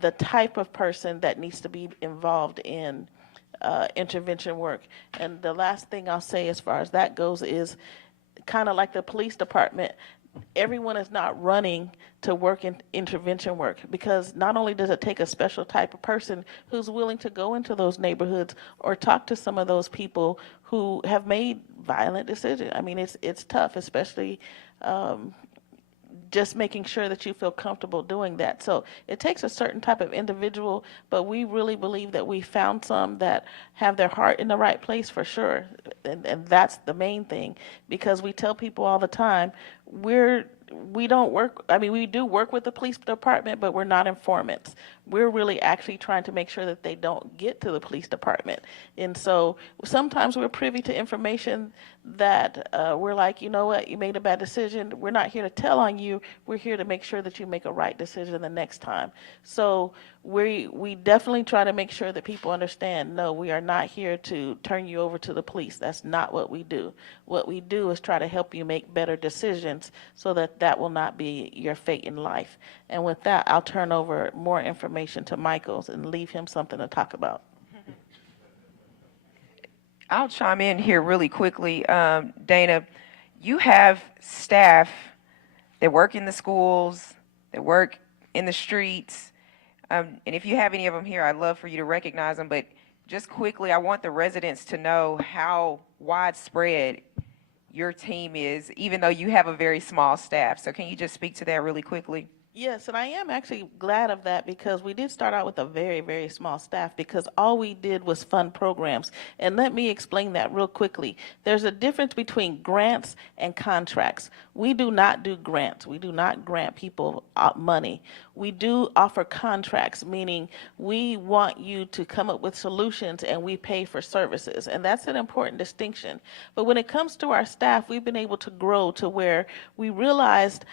the type of person that needs to be involved in intervention work. And the last thing I'll say as far as that goes is kind of like the police department. Everyone is not running to work in intervention work, because not only does it take a special type of person who's willing to go into those neighborhoods or talk to some of those people who have made violent decisions. I mean, it's tough, especially just making sure that you feel comfortable doing that. So it takes a certain type of individual, but we really believe that we found some that have their heart in the right place for sure. And that's the main thing, because we tell people all the time, we don't work, I mean, we do work with the police department, but we're not informants. We're really actually trying to make sure that they don't get to the police department. And so sometimes we're privy to information that we're like, you know what, you made a bad decision. We're not here to tell on you. We're here to make sure that you make a right decision the next time. So we definitely try to make sure that people understand, no, we are not here to turn you over to the police. That's not what we do. What we do is try to help you make better decisions so that that will not be your fate in life. And with that, I'll turn over more information to Michaels and leave him something to talk about. I'll chime in here really quickly. Dana, you have staff that work in the schools, that work in the streets, and if you have any of them here, I'd love for you to recognize them, but just quickly, I want the residents to know how widespread your team is, even though you have a very small staff. So can you just speak to that really quickly? Yes, and I am actually glad of that, because we did start out with a very, very small staff, because all we did was fund programs. And let me explain that real quickly. There's a difference between grants and contracts. We do not do grants. We do not grant people money. We do offer contracts, meaning we want you to come up with solutions and we pay for services. And that's an important distinction. But when it comes to our staff, we've been able to grow to where we realized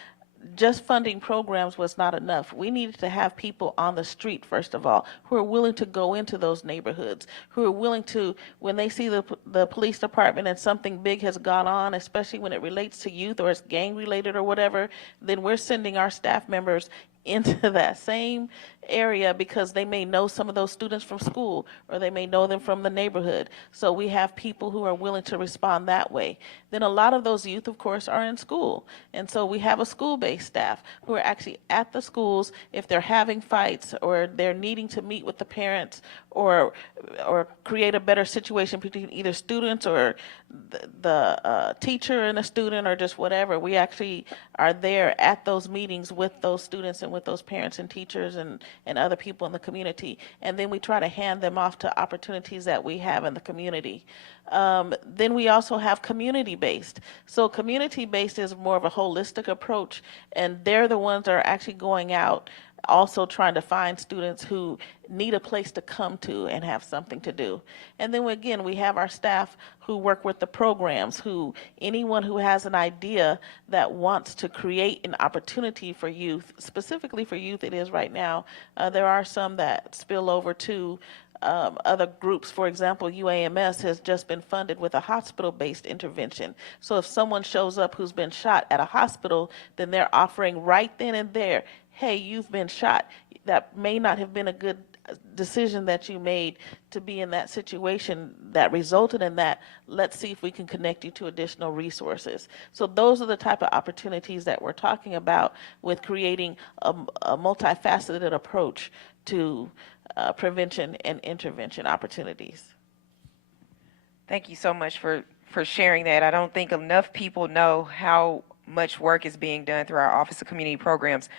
just funding programs was not enough. We needed to have people on the street, first of all, who are willing to go into those neighborhoods, who are willing to, when they see the police department and something big has gone on, especially when it relates to youth or it's gang related or whatever, then we're sending our staff members into that same area because they may know some of those students from school or they may know them from the neighborhood. So we have people who are willing to respond that way. Then a lot of those youth, of course, are in school. And so we have a school-based staff who are actually at the schools if they're having fights or they're needing to meet with the parents or create a better situation between either students or the teacher and a student or just whatever. We actually are there at those meetings with those students and with those parents and teachers and other people in the community. And then we try to hand them off to opportunities that we have in the community. Then we also have community-based. So community-based is more of a holistic approach, and they're the ones that are actually going out also trying to find students who need a place to come to and have something to do. And then again, we have our staff who work with the programs, anyone who has an idea that wants to create an opportunity for youth, specifically for youth it is right now. There are some that spill over to other groups. For example, UAMS has just been funded with a hospital-based intervention. So if someone shows up who's been shot at a hospital, then they're offering right then and there, hey, you've been shot. That may not have been a good decision that you made to be in that situation that resulted in that. Let's see if we can connect you to additional resources. So those are the type of opportunities that we're talking about with creating a multifaceted approach to prevention and intervention opportunities. Thank you so much for sharing that. I don't think enough people know how much work is being done through our Office of Community Programs.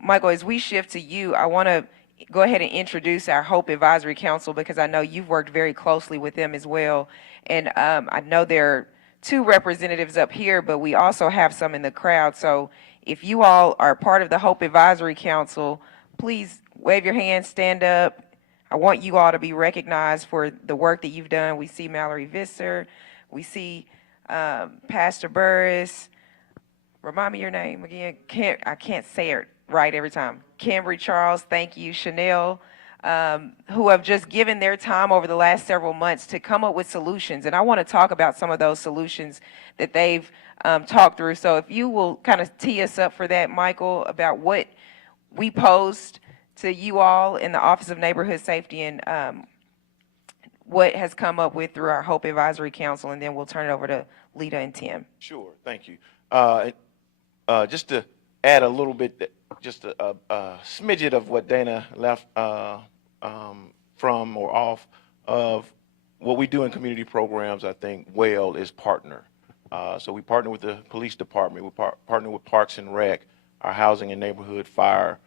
Michael, as we shift to you, I want to go ahead and introduce our Hope Advisory Council because I know you've worked very closely with them as well. And I know there are 2 representatives up here, but we also have some in the crowd. So if you all are part of the Hope Advisory Council, please wave your hand, stand up. I want you all to be recognized for the work that you've done. We see Mallory Visser. We see Pastor Burris. Remind me your name again. I can't say it right every time. Cambry Charles, thank you. Chanel, who have just given their time over the last several months to come up with solutions. And I want to talk about some of those solutions that they've talked through. So if you will kind of tee us up for that, Michael, about what we posed to you all in the Office of Neighborhood Safety and what has come up with through our Hope Advisory Council, and then we'll turn it over to Lita and Tim. Sure, thank you. Just to add a little bit, just a smidget of what Dana left from or off of what we do in community programs. I think WELL is partner. So we partner with the police department, we partner with Parks and Rec, our housing and neighborhood fire,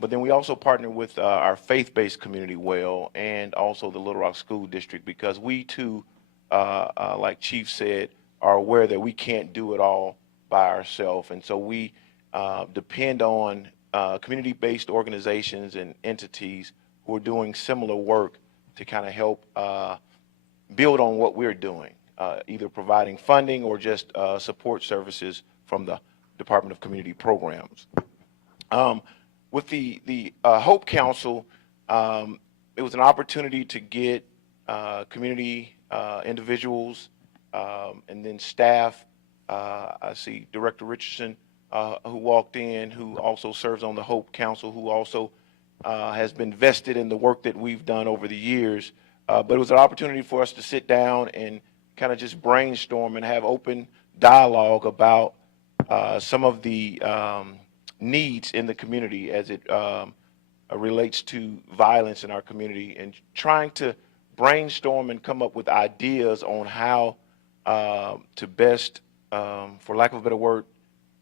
but then we also partner with our faith-based community WELL and also the Little Rock School District, because we too, like Chief said, are aware that we can't do it all by ourselves. And so we depend on community-based organizations and entities who are doing similar work to kind of help build on what we're doing, either providing funding or just support services from the Department of Community Programs. With the Hope Council, it was an opportunity to get community individuals and then staff. I see Director Richardson who walked in, who also serves on the Hope Council, who also has been vested in the work that we've done over the years. But it was an opportunity for us to sit down and kind of just brainstorm and have open dialogue about some of the needs in the community as it relates to violence in our community, and trying to brainstorm and come up with ideas on how to best, for lack of a better word,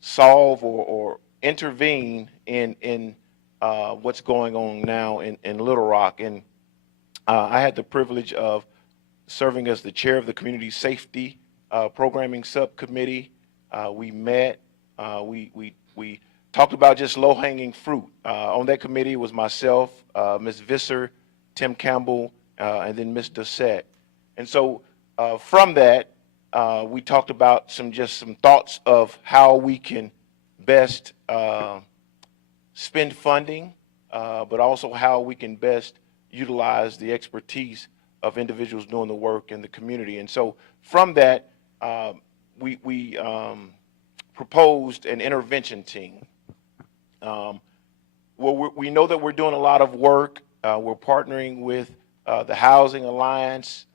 solve or intervene in what's going on now in Little Rock. And I had the privilege of serving as the chair of the Community Safety Programming Subcommittee. We met, we talked about just low-hanging fruit. On that committee was myself, Ms. Visser, Tim Campbell, and then Ms. Doucette. And so from that, we talked about some thoughts of how we can best spend funding, but also how we can best utilize the expertise of individuals doing the work in the community. And so from that, we proposed an intervention team. well, we know that we're doing a lot of work. We're partnering with the Housing Alliance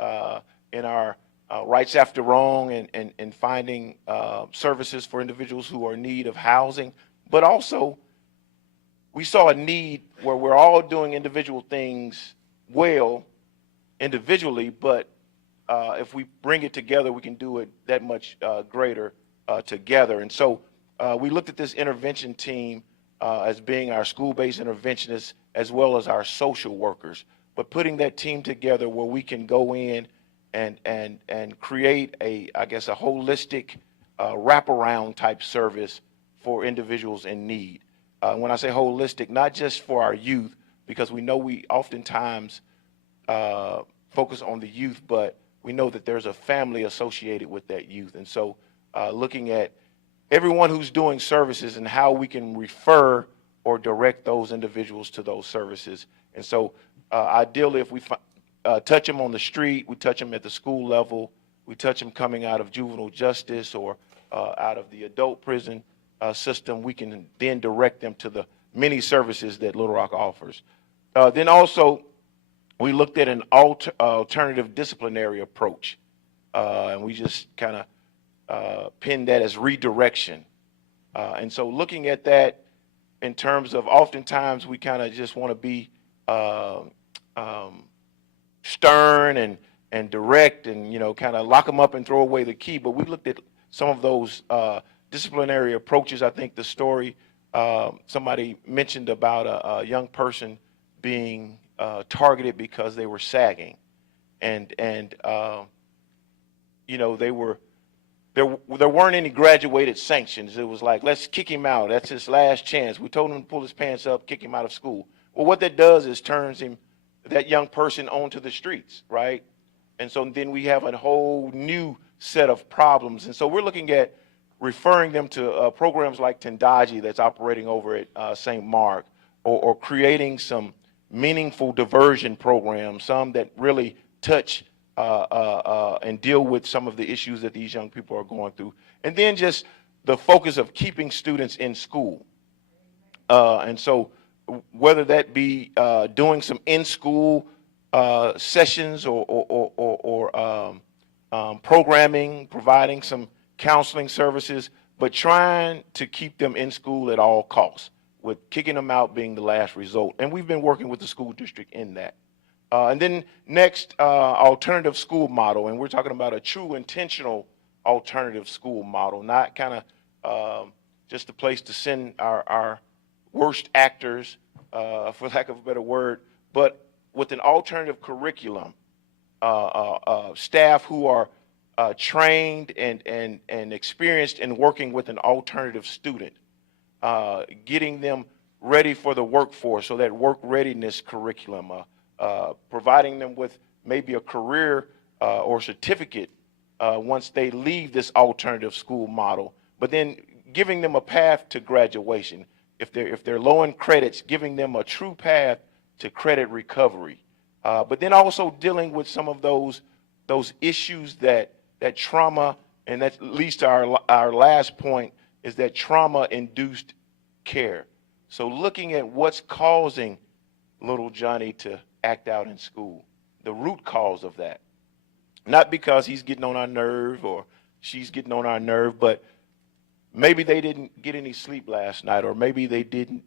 in our Rights After Wrong and finding services for individuals who are in need of housing. But also, we saw a need where we're all doing individual things well individually, but if we bring it together, we can do it that much greater together. And so we looked at this intervention team as being our school-based interventionists as well as our social workers, but putting that team together where we can go in and create I guess, a holistic wraparound type service for individuals in need. When I say holistic, not just for our youth, because we know we oftentimes focus on the youth, but we know that there's a family associated with that youth. And so looking at everyone who's doing services and how we can refer or direct those individuals to those services. And so ideally, if we touch them on the street, we touch them at the school level, we touch them coming out of juvenile justice or out of the adult prison system, we can then direct them to the many services that Little Rock offers. Then also, we looked at an alternative disciplinary approach, and we just kind of pinned that as redirection. And so looking at that in terms of oftentimes we kind of just want to be stern and direct and, kind of lock them up and throw away the key. But we looked at some of those disciplinary approaches. I think the story somebody mentioned about a young person being targeted because they were sagging, and there weren't any graduated sanctions. It was like, let's kick him out. That's his last chance. We told him to pull his pants up, kick him out of school. Well, what that does is turns that young person onto the streets, right? And so then we have a whole new set of problems. And so we're looking at referring them to programs like Tendaji that's operating over at St. Mark, or creating some meaningful diversion programs, some that really touch and deal with some of the issues that these young people are going through. And then just the focus of keeping students in school. And so whether that be doing some in-school sessions or programming, providing some counseling services, but trying to keep them in school at all costs, with kicking them out being the last result. And we've been working with the school district in that. And then next, alternative school model. And we're talking about a true intentional alternative school model, not kind of just a place to send our worst actors, for lack of a better word, but with an alternative curriculum, staff who are trained and experienced in working with an alternative student, getting them ready for the workforce, so that work readiness curriculum, providing them with maybe a career or certificate once they leave this alternative school model, but then giving them a path to graduation. If they're low in credits, giving them a true path to credit recovery, but then also dealing with some of those issues that trauma, and that leads to our last point, is that trauma-induced care. So looking at what's causing little Johnny to act out in school, the root cause of that. Not because he's getting on our nerve or she's getting on our nerve, but maybe they didn't get any sleep last night, or maybe they didn't,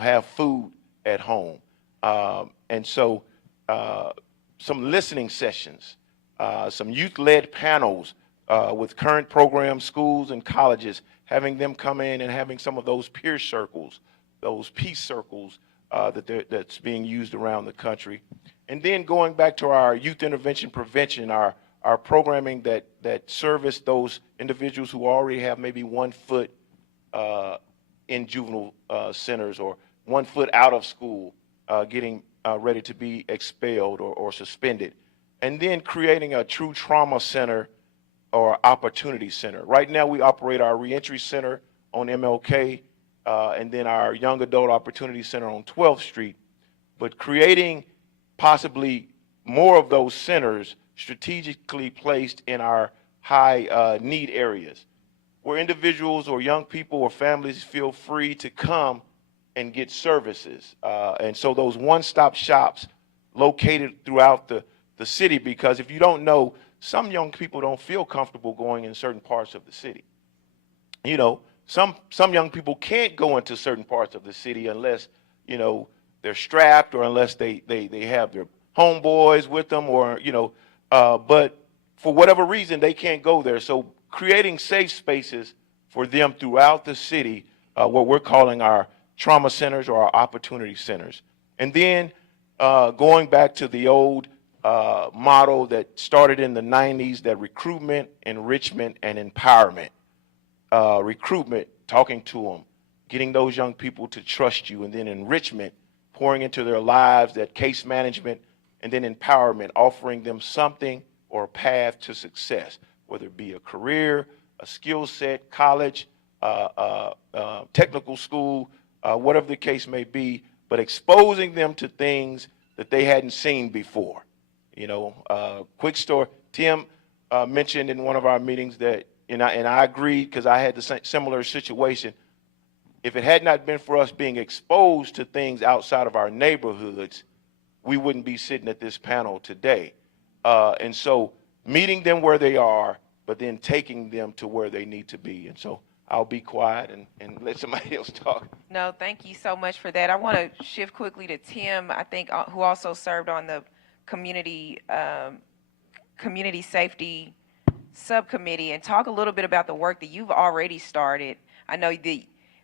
have food at home. And so some listening sessions, some youth-led panels with current programs, schools, and colleges, having them come in and having some of those peer circles, those peace circles that's being used around the country. And then going back to our youth intervention prevention, our programming that service those individuals who already have maybe 1 foot in juvenile centers, or 1 foot out of school, getting ready to be expelled or suspended. And then creating a true trauma center or opportunity center. Right now we operate our reentry center on MLK, and then our young adult opportunity center on 12th Street. But creating possibly more of those centers strategically placed in our high need areas, where individuals or young people or families feel free to come and get services. And so those one-stop shops located throughout the city, because if you don't know, some young people don't feel comfortable going in certain parts of the city. You know, some young people can't go into certain parts of the city unless, you know, they're strapped, or unless they have their homeboys with them, or, you know, but for whatever reason, they can't go there. So creating safe spaces for them throughout the city, what we're calling our trauma centers or our opportunity centers. And then going back to the old model that started in the 90s, that recruitment, enrichment, and empowerment. Recruitment, talking to them, getting those young people to trust you, and then enrichment, pouring into their lives, that case management, and then empowerment, offering them something or a path to success, whether it be a career, a skill set, college, technical school, whatever the case may be, but exposing them to things that they hadn't seen before. You know, quick story, Tim mentioned in one of our meetings that, and I agreed, because I had the similar situation. If it had not been for us being exposed to things outside of our neighborhoods, we wouldn't be sitting at this panel today. And so meeting them where they are, but then taking them to where they need to be. And so I'll be quiet and let somebody else talk. No, thank you so much for that. I want to shift quickly to Tim, I think, who also served on the community safety subcommittee, and talk a little bit about the work that you've already started. I know that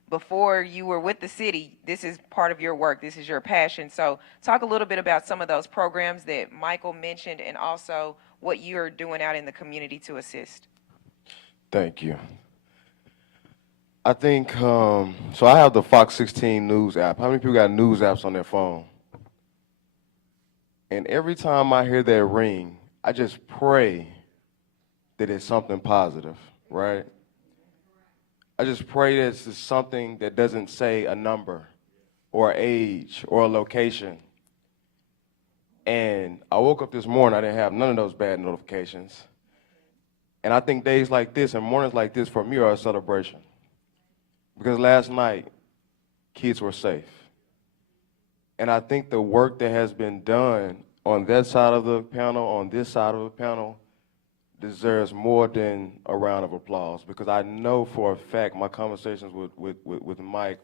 before you were with the city, this is part of your work, this is your passion. So talk a little bit about some of those programs that Michael mentioned, and also what you're doing out in the community to assist. Thank you. I think, so I have the Fox 16 News app. How many people got news apps on their phone? And every time I hear that ring, I just pray that it's something positive, right? I just pray that it's something that doesn't say a number or age or a location. And I woke up this morning, I didn't have none of those bad notifications. And I think days like this and mornings like this for me are a celebration. Because last night, kids were safe. And I think the work that has been done on that side of the panel, on this side of the panel, deserves more than a round of applause, because I know for a fact my conversations with Mike,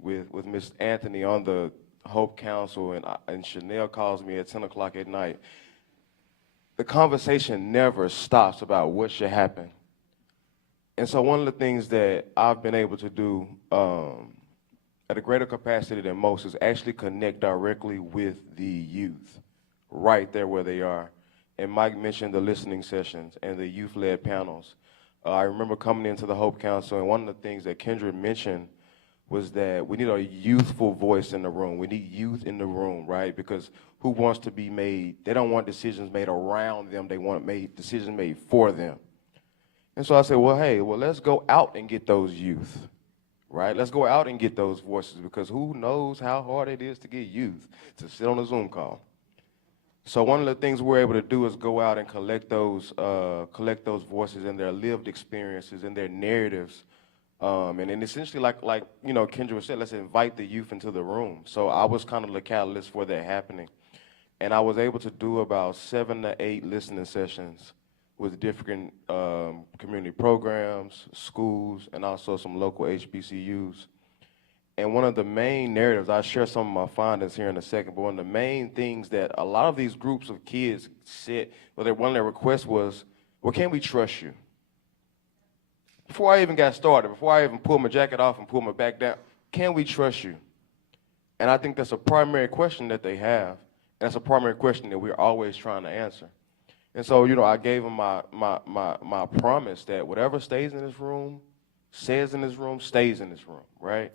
with Miss Anthony on the Hope Council, and Chanel calls me at 10 o'clock at night. The conversation never stops about what should happen. And so one of the things that I've been able to do at a greater capacity than most is actually connect directly with the youth, right there where they are. And Mike mentioned the listening sessions and the youth-led panels. I remember coming into the Hope Council, and one of the things that Kendra mentioned was that we need a youthful voice in the room. We need youth in the room, right? Because who wants to be made? They don't want decisions made around them. They want decisions made for them. And so I said, well, hey, let's go out and get those youth, right? Let's go out and get those voices, because who knows how hard it is to get youth to sit on a Zoom call. So one of the things we're able to do is go out and collect those voices and their lived experiences and their narratives, and essentially, like you know, Kendra said, let's invite the youth into the room. So I was kind of the catalyst for that happening, and I was able to do about 7 to 8 listening sessions with different community programs, schools, and also some local HBCUs. And one of the main narratives, I'll share some of my findings here in a second, but one of the main things that a lot of these groups of kids said, one of their requests was, well, can we trust you? Before I even got started, before I even pulled my jacket off and pulled my back down, can we trust you? And I think that's a primary question that they have, and that's a primary question that we're always trying to answer. And so, you know, I gave them my promise that whatever stays in this room, says in this room, stays in this room, right?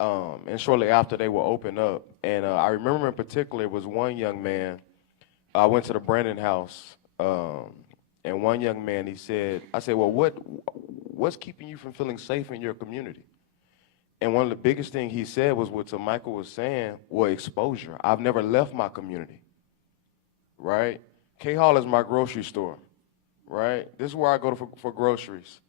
And shortly after, they will open up. And I remember in particular, it was one young man. I went to the Brandon house, and one young man, I said, well, what's keeping you from feeling safe in your community? And one of the biggest things he said was what Michael was saying, well, exposure. I've never left my community, right? K Hall is my grocery store, right? This is where I go for groceries.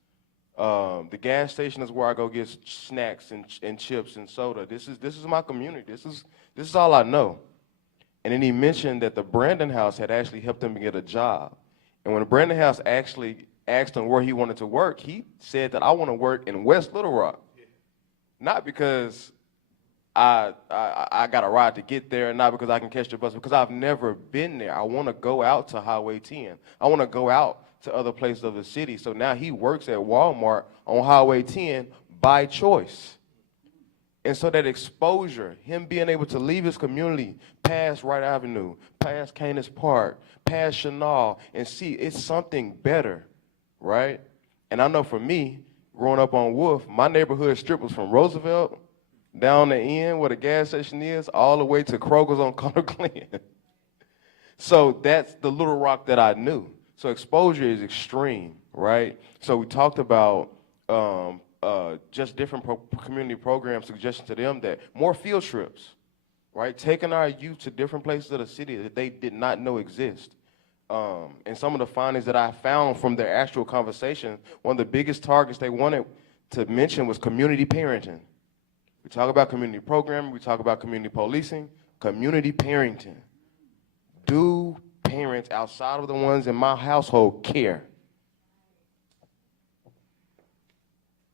The gas station is where I go get snacks and chips and soda. This is my community. This is all I know. And then he mentioned that the Brandon House had actually helped him get a job. And when the Brandon House actually asked him where he wanted to work, he said that I want to work in West Little Rock. Not because I got a ride to get there, not because I can catch the bus, because I've never been there. I want to go out to Highway 10. I want to go out to other places of the city. So now he works at Walmart on Highway 10 by choice. And so that exposure, him being able to leave his community past Wright Avenue, past Canis Park, past Chenal, and see it's something better, right? And I know for me, growing up on Wolf, my neighborhood strip was from Roosevelt down the end where the gas station is, all the way to Kroger's on Color Glen. So that's the Little Rock that I knew. So exposure is extreme, right? So we talked about just different community programs, suggestions to them that more field trips, right? Taking our youth to different places of the city that they did not know exist. And some of the findings that I found from their actual conversation, one of the biggest targets they wanted to mention was community parenting. We talk about community programming, we talk about community policing, community parenting. Do parents outside of the ones in my household care?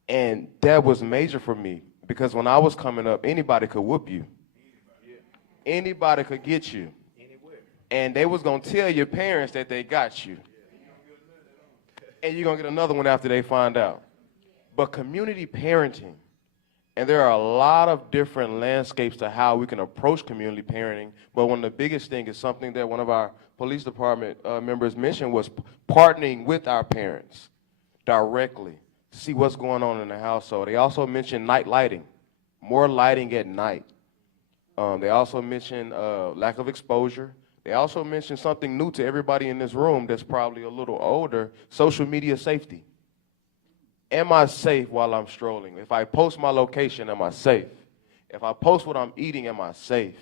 And that was major for me because when I was coming up, anybody could whoop you. Anybody could get you. And they was going to tell your parents that they got you. And you're going to get another one after they find out. But community parenting, and there are a lot of different landscapes to how we can approach community parenting, but one of the biggest things is something that one of our police department members mentioned was partnering with our parents directly to see what's going on in the household. They also mentioned night lighting, more lighting at night. They also mentioned lack of exposure. They also mentioned something new to everybody in this room that's probably a little older, social media safety. Am I safe while I'm strolling? If I post my location, am I safe? If I post what I'm eating, am I safe?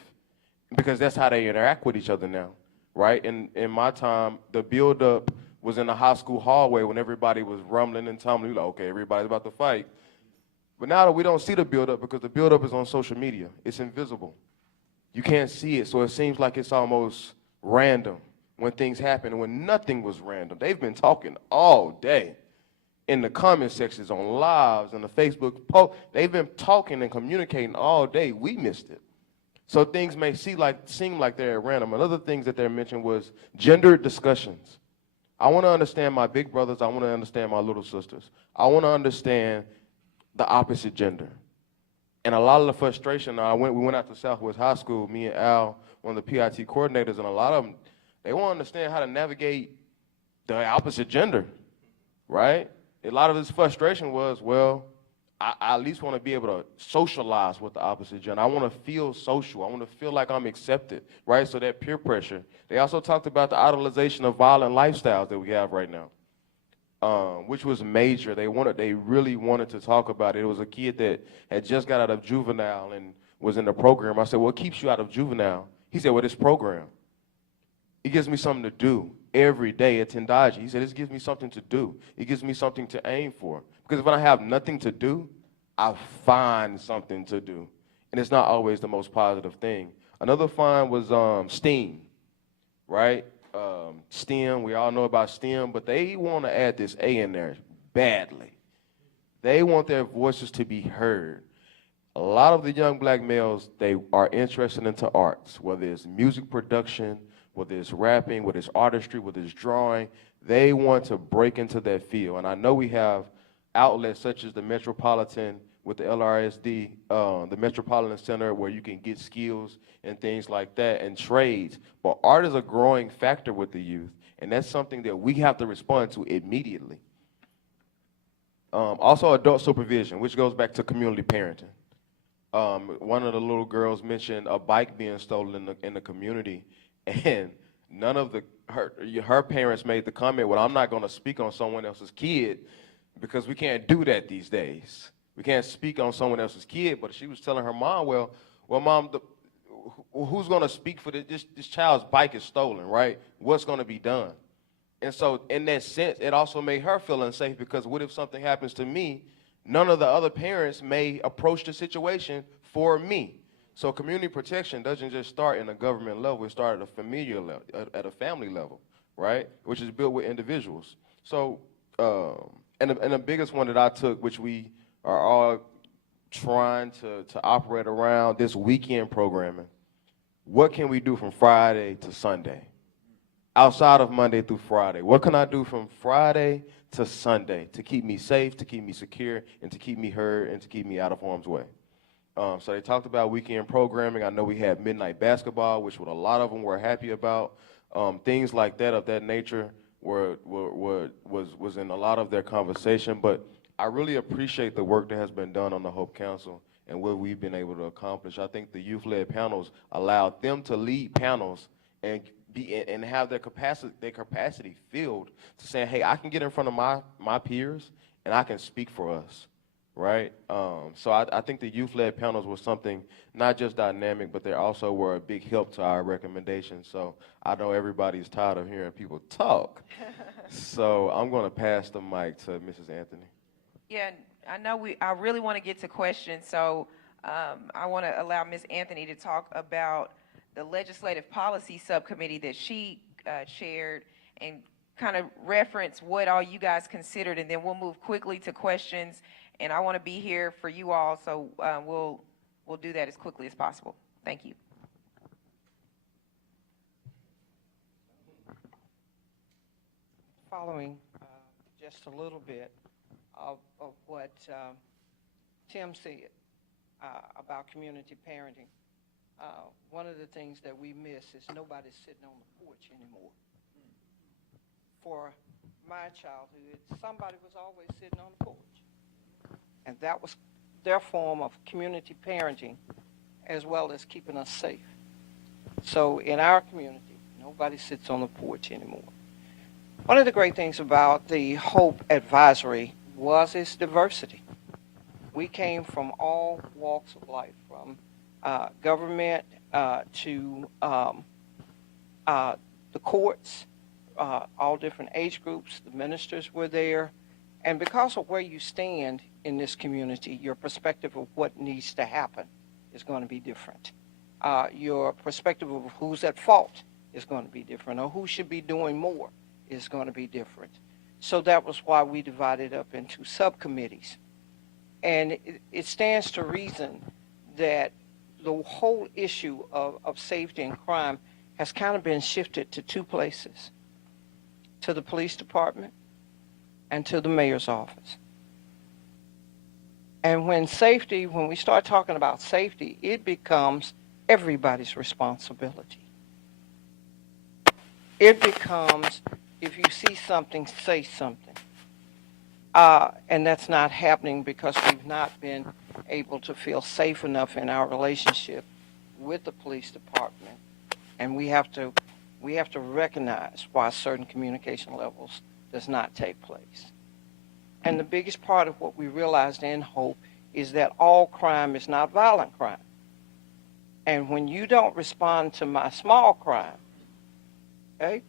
Because that's how they interact with each other now, right? In my time, the build-up was in the high school hallway when everybody was rumbling and tumbling. Like, okay, everybody's about to fight. But now that we don't see the build-up because the build-up is on social media. It's invisible. You can't see it, so it seems like it's almost random when things happen, when nothing was random. They've been talking all day in the comment sections, on lives, on the Facebook post. They've been talking and communicating all day. We missed it. So things may seem like they're at random. Another things that they mentioned was gendered discussions. I want to understand my big brothers. I want to understand my little sisters. I want to understand the opposite gender. And a lot of the frustration, we went out to Southwest High School, me and Al, one of the PIT coordinators, and a lot of them, they want to understand how to navigate the opposite gender, right? A lot of this frustration was, well, I at least want to be able to socialize with the opposite gender. I want to feel social. I want to feel like I'm accepted, right? So that peer pressure. They also talked about the idolization of violent lifestyles that we have right now. Which was major. They really wanted to talk about it. It was a kid that had just got out of juvenile and was in the program. I said, what keeps you out of juvenile? He said, well, this program. It gives me something to do every day at Tendaji. He said, this gives me something to do. It gives me something to aim for. Because if I have nothing to do, I find something to do. And it's not always the most positive thing. Another find was STEAM, right? STEM, we all know about STEM, but they want to add this A in there badly. They want their voices to be heard. A lot of the young black males, they are interested into arts, whether it's music production, whether it's rapping, whether it's artistry, whether it's drawing. They want to break into that field. And I know we have outlets such as the Metropolitan with the LRSD, the Metropolitan Center, where you can get skills and things like that and trades. But art is a growing factor with the youth, and that's something that we have to respond to immediately. Also, adult supervision, which goes back to community parenting. One of the little girls mentioned a bike being stolen in the community, and none of her parents made the comment, well, I'm not going to speak on someone else's kid because we can't do that these days. We can't speak on someone else's kid, but she was telling her mom, well, Mom, who's going to speak for this child's bike is stolen, right? What's going to be done? And so in that sense, it also made her feel unsafe because what if something happens to me? None of the other parents may approach the situation for me. So community protection doesn't just start in a government level, it starts at a familial level, at a family level, right? Which is built with individuals. So, and the biggest one that I took, which we are all trying to operate around this weekend programming. What can we do from Friday to Sunday? Outside of Monday through Friday. What can I do from Friday to Sunday to keep me safe, to keep me secure, and to keep me heard, and to keep me out of harm's way? So they talked about weekend programming. I know we had midnight basketball, which what a lot of them were happy about. Things like that of that nature was in a lot of their conversation. But I really appreciate the work that has been done on the Hope Council and what we've been able to accomplish. I think the youth-led panels allowed them to lead panels and have their capacity filled to saying, hey, I can get in front of my peers and I can speak for us, right? So I think the youth-led panels were something not just dynamic, but they also were a big help to our recommendations. So I know everybody's tired of hearing people talk. So I'm going to pass the mic to Mrs. Anthony. Yeah, I know I really want to get to questions, so I want to allow Ms. Anthony to talk about the Legislative Policy Subcommittee that she chaired and kind of reference what all you guys considered, and then we'll move quickly to questions. And I want to be here for you all, so we'll do that as quickly as possible. Thank you. Following just a little bit of what Tim said about community parenting. One of the things that we miss is nobody's sitting on the porch anymore. For my childhood, somebody was always sitting on the porch. And that was their form of community parenting as well as keeping us safe. So in our community, nobody sits on the porch anymore. One of the great things about the Hope Advisory was its diversity. We came from all walks of life, from government to the courts, all different age groups. The ministers were there. And because of where you stand in this community, your perspective of what needs to happen is going to be different. Your perspective of who's at fault is going to be different, or who should be doing more is going to be different. So that was why we divided up into subcommittees. And it stands to reason that the whole issue of safety and crime has kind of been shifted to two places, to the police department and to the mayor's office. And when we start talking about safety, it becomes everybody's responsibility. It becomes, if you see something, say something. And that's not happening because we've not been able to feel safe enough in our relationship with the police department. And we have to recognize why certain communication levels does not take place. And the biggest part of what we realized in Hope is that all crime is not violent crime. And when you don't respond to my small crime, okay,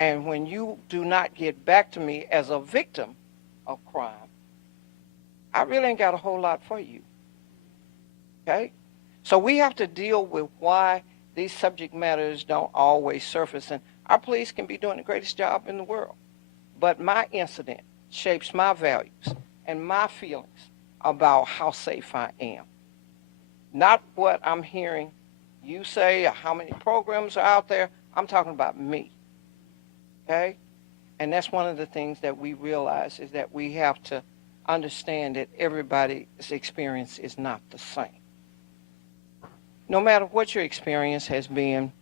and when you do not get back to me as a victim of crime, I really ain't got a whole lot for you, okay? So we have to deal with why these subject matters don't always surface. And our police can be doing the greatest job in the world. But my incident shapes my values and my feelings about how safe I am. Not what I'm hearing you say or how many programs are out there. I'm talking about me, okay? And that's one of the things that we realize is that we have to understand that everybody's experience is not the same. No matter what your experience has been,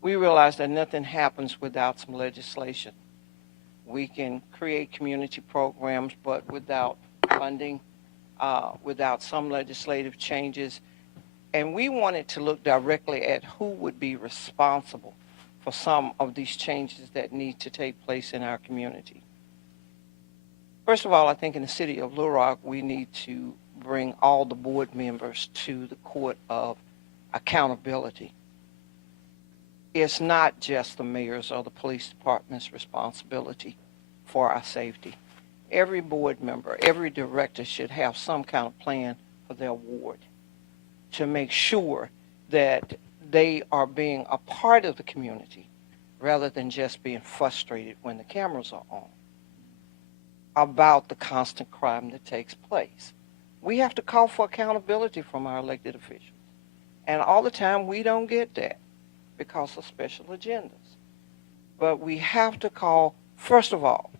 we realize that nothing happens without some legislation. We can create community programs, but without funding, without some legislative changes. And we wanted to look directly at who would be responsible for some of these changes that need to take place in our community. First of all, I think in the city of Little Rock, we need to bring all the board members to the court of accountability. it's not just the mayor's or the police department's responsibility for our safety. Every board member, every director should have some kind of plan for their ward to make sure that they are being a part of the community rather than just being frustrated when the cameras are on about the constant crime that takes place. We have to call for accountability from our elected officials. And all the time we don't get that because of special agendas. But we have to call, first of all,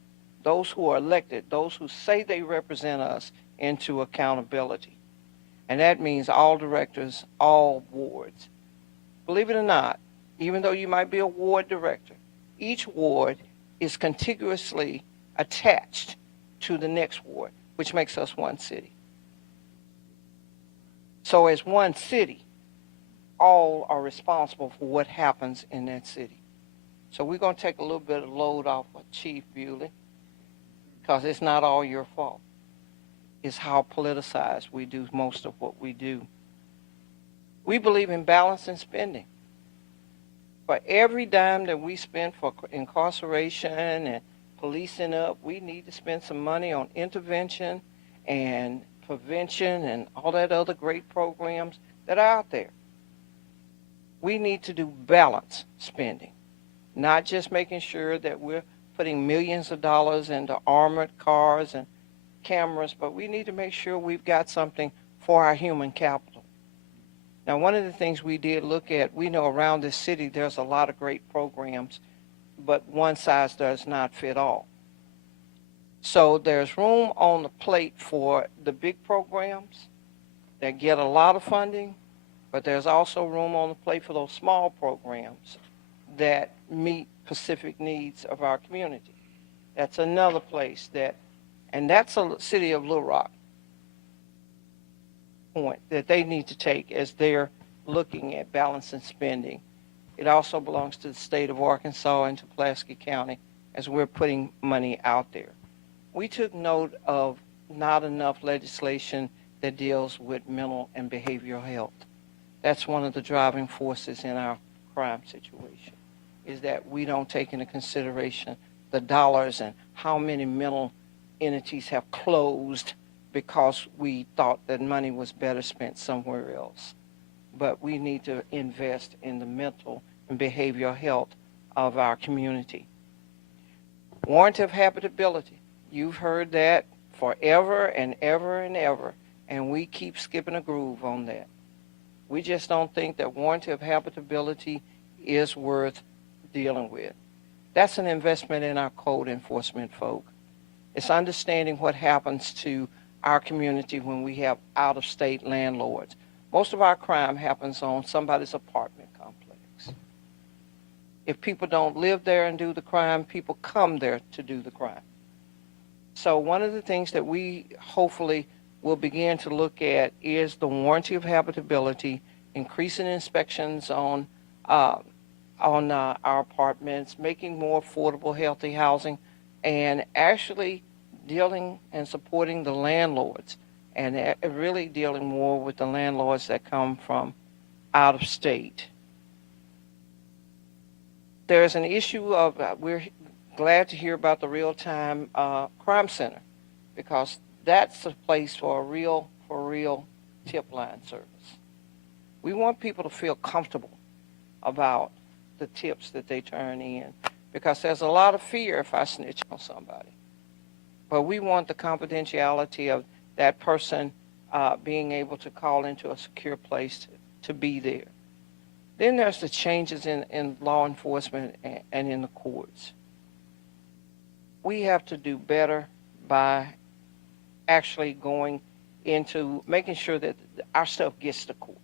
those who are elected, those who say they represent us, into accountability. And that means all directors, all wards. Believe it or not, even though you might be a ward director, each ward is contiguously attached to the next ward, which makes us one city. So as one city, all are responsible for what happens in that city. So we're going to take a little bit of load off of Chief Bewley, because it's not all your fault. It's how politicized we do most of what we do. We believe in balancing spending. For every dime that we spend for incarceration and policing up, we need to spend some money on intervention and prevention and all that other great programs that are out there. We need to do balanced spending, not just making sure that we're putting millions of dollars into armored cars and cameras, but we need to make sure we've got something for our human capital. Now, one of the things we did look at, we know around this city there's a lot of great programs, but one size does not fit all. So there's room on the plate for the big programs that get a lot of funding, but there's also room on the plate for those small programs that meet specific needs of our community. That's another place that, and that's a city of Little Rock point that they need to take as they're looking at balancing spending. It also belongs to the state of Arkansas and to Pulaski County as we're putting money out there. We took note of not enough legislation that deals with mental and behavioral health. That's one of the driving forces in our crime situation, is that we don't take into consideration the dollars and how many mental entities have closed because we thought that money was better spent somewhere else. But we need to invest in the mental and behavioral health of our community. Warrant of habitability. You've heard that forever and ever and ever, and we keep skipping a groove on that. We just don't think that warrant of habitability is worth dealing with. That's an investment in our code enforcement folk. It's understanding what happens to our community when we have out-of-state landlords. Most of our crime happens on somebody's apartment complex. If people don't live there and do the crime, people come there to do the crime. So one of the things that we hopefully will begin to look at is the warranty of habitability, increasing inspections on our apartments, making more affordable, healthy housing, and actually dealing and supporting the landlords, and really dealing more with the landlords that come from out of state. There's an issue of, we're glad to hear about the real-time crime center, because that's a place for a real tip line service. We want people to feel comfortable about the tips that they turn in, because there's a lot of fear if I snitch on somebody. But we want the confidentiality of that person being able to call into a secure place to be there. Then there's the changes in law enforcement and in the courts. We have to do better by actually going into making sure that our stuff gets to court.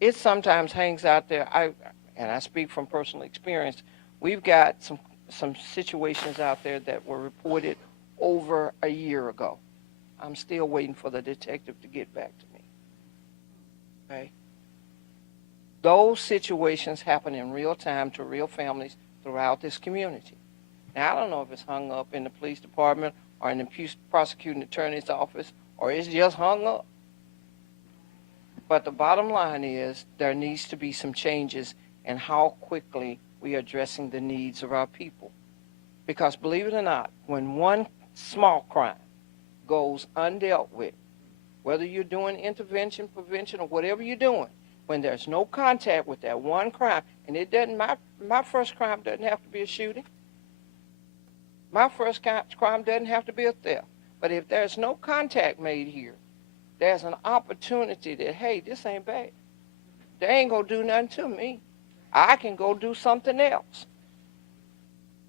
It sometimes hangs out there. I speak from personal experience. We've got some situations out there that were reported over a year ago. I'm still waiting for the detective to get back to me. Okay? Those situations happen in real time to real families throughout this community. Now, I don't know if it's hung up in the police department or in the prosecuting attorney's office, or it's just hung up. But the bottom line is there needs to be some changes and how quickly we are addressing the needs of our people. Because believe it or not, when one small crime goes undealt with, whether you're doing intervention, prevention, or whatever you're doing, when there's no contact with that one crime, and it doesn't, my first crime doesn't have to be a shooting. My first crime doesn't have to be a theft. But if there's no contact made here, there's an opportunity that, hey, this ain't bad. They ain't gonna do nothing to me. I can go do something else.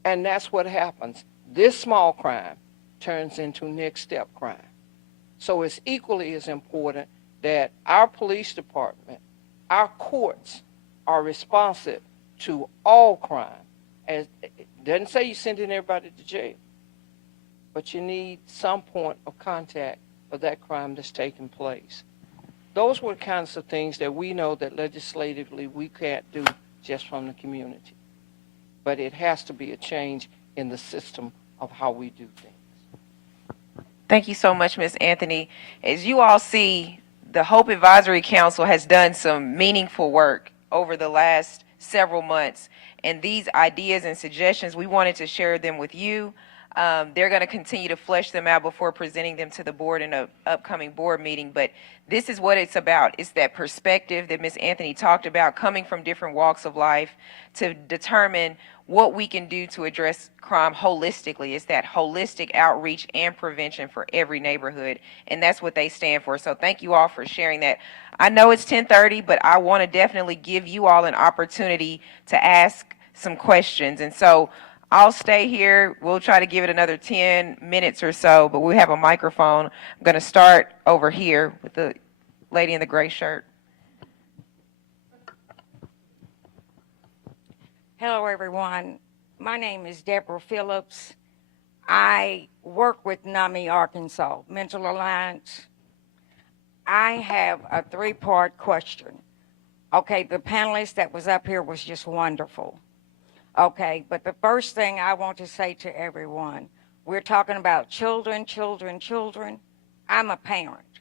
And that's what happens. This small crime turns into next step crime. So it's equally as important that our police department, our courts are responsive to all crime. As it doesn't say you sending everybody to jail, but you need some point of contact for that crime that's taking place. Those were kinds of things that we know that legislatively we can't do just from the community. But it has to be a change in the system of how we do things. Thank you so much, Ms. Anthony. As you all see, the Hope Advisory Council has done some meaningful work over the last several months. And these ideas and suggestions, we wanted to share them with you. They're going to continue to flesh them out before presenting them to the board in an upcoming board meeting. But this is what it's about. It's that perspective that Ms. Anthony talked about, coming from different walks of life to determine what we can do to address crime holistically. It's that holistic outreach and prevention for every neighborhood, and that's what they stand for. So thank you all for sharing that. I know it's 10:30, but I want to definitely give you all an opportunity to ask some questions. And so I'll stay here. We'll try to give it another 10 minutes or so, but we have a microphone. I'm going to start over here with the lady in the gray shirt. Hello, everyone. My name is Deborah Phillips. I work with NAMI Arkansas, Mental Alliance. I have a three-part question. Okay, the panelist that was up here was just wonderful. Okay, but the first thing I want to say to everyone, we're talking about children, children, children. I'm a parent.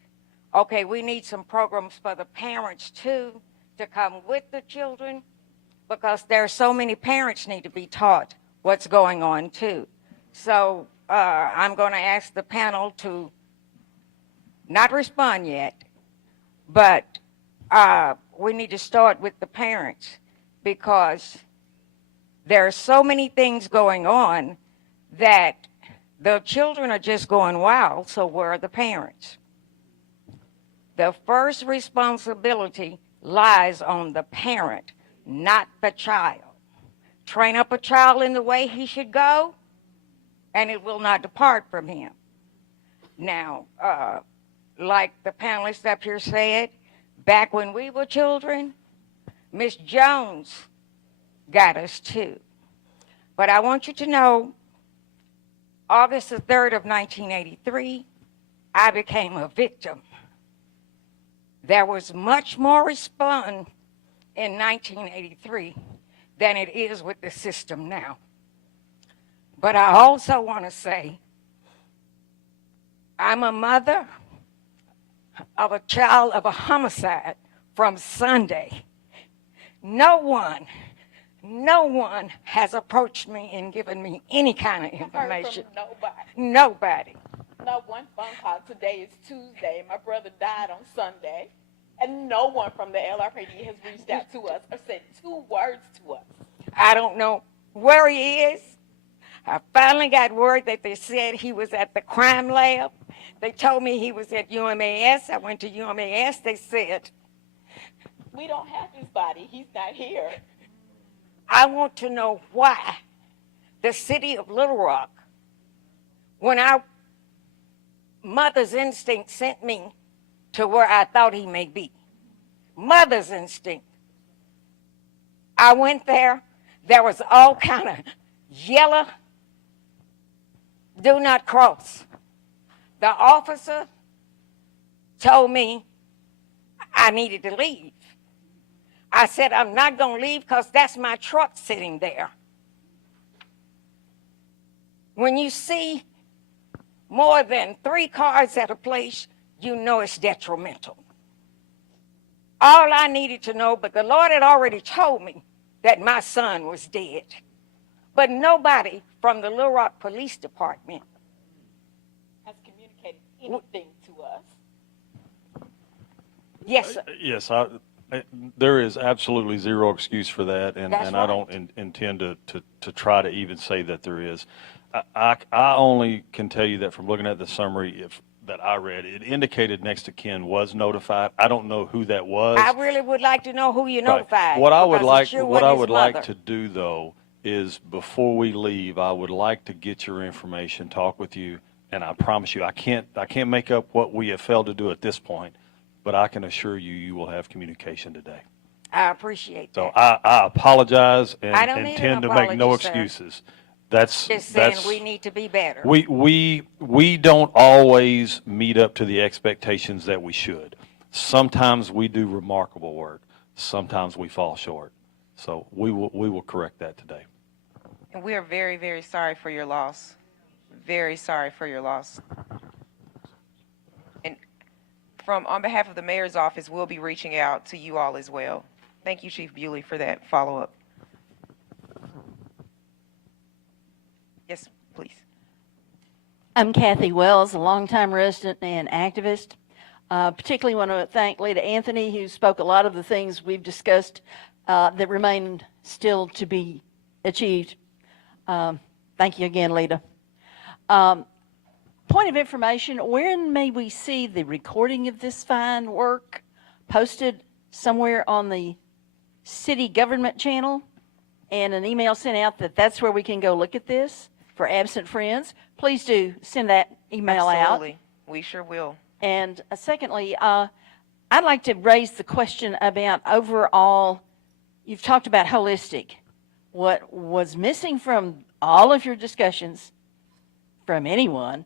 Okay, we need some programs for the parents too to come with the children, because there are so many parents need to be taught what's going on too. So I'm going to ask the panel to not respond yet, but we need to start with the parents, because there are so many things going on that the children are just going wild, so where are the parents? The first responsibility lies on the parent, not the child. Train up a child in the way he should go, and it will not depart from him. Now, like the panelists up here said, back when we were children, Miss Jones got us too. But I want you to know, August the 3rd of 1983, I became a victim. There was much more response in 1983 than it is with the system now. But I also want to say, I'm a mother of a child of a homicide from Sunday. No one has approached me and given me any kind of information. Heard from nobody. Nobody. Not one phone call. Today is Tuesday. My brother died on Sunday. And no one from the LRPD has reached out to us or said two words to us. I don't know where he is. I finally got word that they said he was at the crime lab. They told me he was at UMAS. I went to UMAS. They said, we don't have his body. He's not here. I want to know why the city of Little Rock, when our mother's instinct sent me to where I thought he may be. Mother's instinct. I went there. There was all kind of yellow, do not cross. The officer told me I needed to leave. I said, I'm not going to leave because that's my truck sitting there. When you see more than 3 cars at a place, you know it's detrimental. All I needed to know, but the Lord had already told me that my son was dead. But nobody from the Little Rock Police Department Has communicated anything to us. Yes, sir. Yes, there is absolutely zero excuse for that, and That's I don't intend to try to even say that there is. I only can tell you that from looking at the summary that I read, it indicated next to kin was notified. I don't know who that was. I really would like to know who you Right. notified. What I would because it like, sure what I wasn't his would like mother. to do though is before we leave, I would like to get your information, talk with you, and I promise you, I can't make up what we have failed to do at this point, but I can assure you, you will have communication today. I appreciate So that. I apologize and I don't need an intend to make no apology, sir. excuses. That's Just saying that's we need to be better. we don't always meet up to the expectations that we should. Sometimes we do remarkable work. Sometimes we fall short. So we will correct that today. And we are very, very sorry for your loss. Very sorry for your loss. And on behalf of the mayor's office, we'll be reaching out to you all as well. Thank you, Chief Bewley, for that follow-up. Yes, please. I'm Kathy Wells, a longtime resident and activist. Particularly want to thank Lita Anthony, who spoke a lot of the things we've discussed that remain still to be achieved. Thank you again, Lita. Point of information, when may we see the recording of this fine work posted somewhere on the city government channel and an email sent out that that's where we can go look at this for absent friends? Please do send that email out. Absolutely. We sure will. And secondly, I'd like to raise the question about overall, you've talked about holistic. What was missing from all of your discussions, from anyone,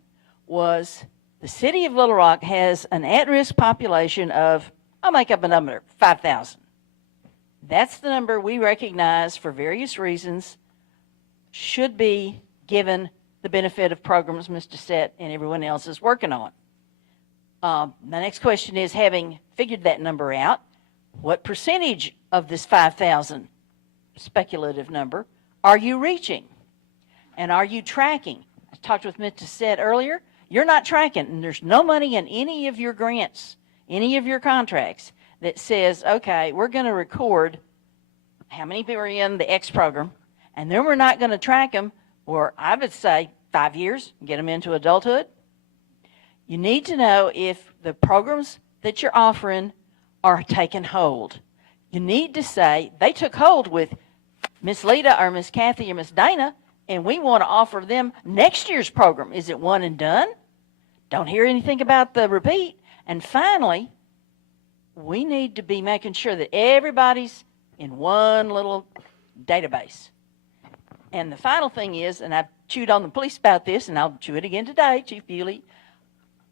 was the city of Little Rock has an at-risk population of, I'll make up a number, 5,000. That's the number we recognize for various reasons should be given the benefit of programs Mr. Sett and everyone else is working on. The next question is, having figured that number out, what percentage of this 5,000 speculative number are you reaching? And are you tracking? I talked with Mr. Sett earlier. You're not tracking, and there's no money in any of your grants, any of your contracts that says, okay, we're going to record how many people are in the X program, and then we're not going to track them, or I would say 5 years, get them into adulthood. You need to know if the programs that you're offering are taking hold. You need to say, they took hold with Miss Lita or Miss Kathy or Miss Dana, and we want to offer them next year's program. Is it one and done? Don't hear anything about the repeat. And finally, we need to be making sure that everybody's in one little database. And the final thing is, and I've chewed on the police about this, and I'll chew it again today, Chief Bewley,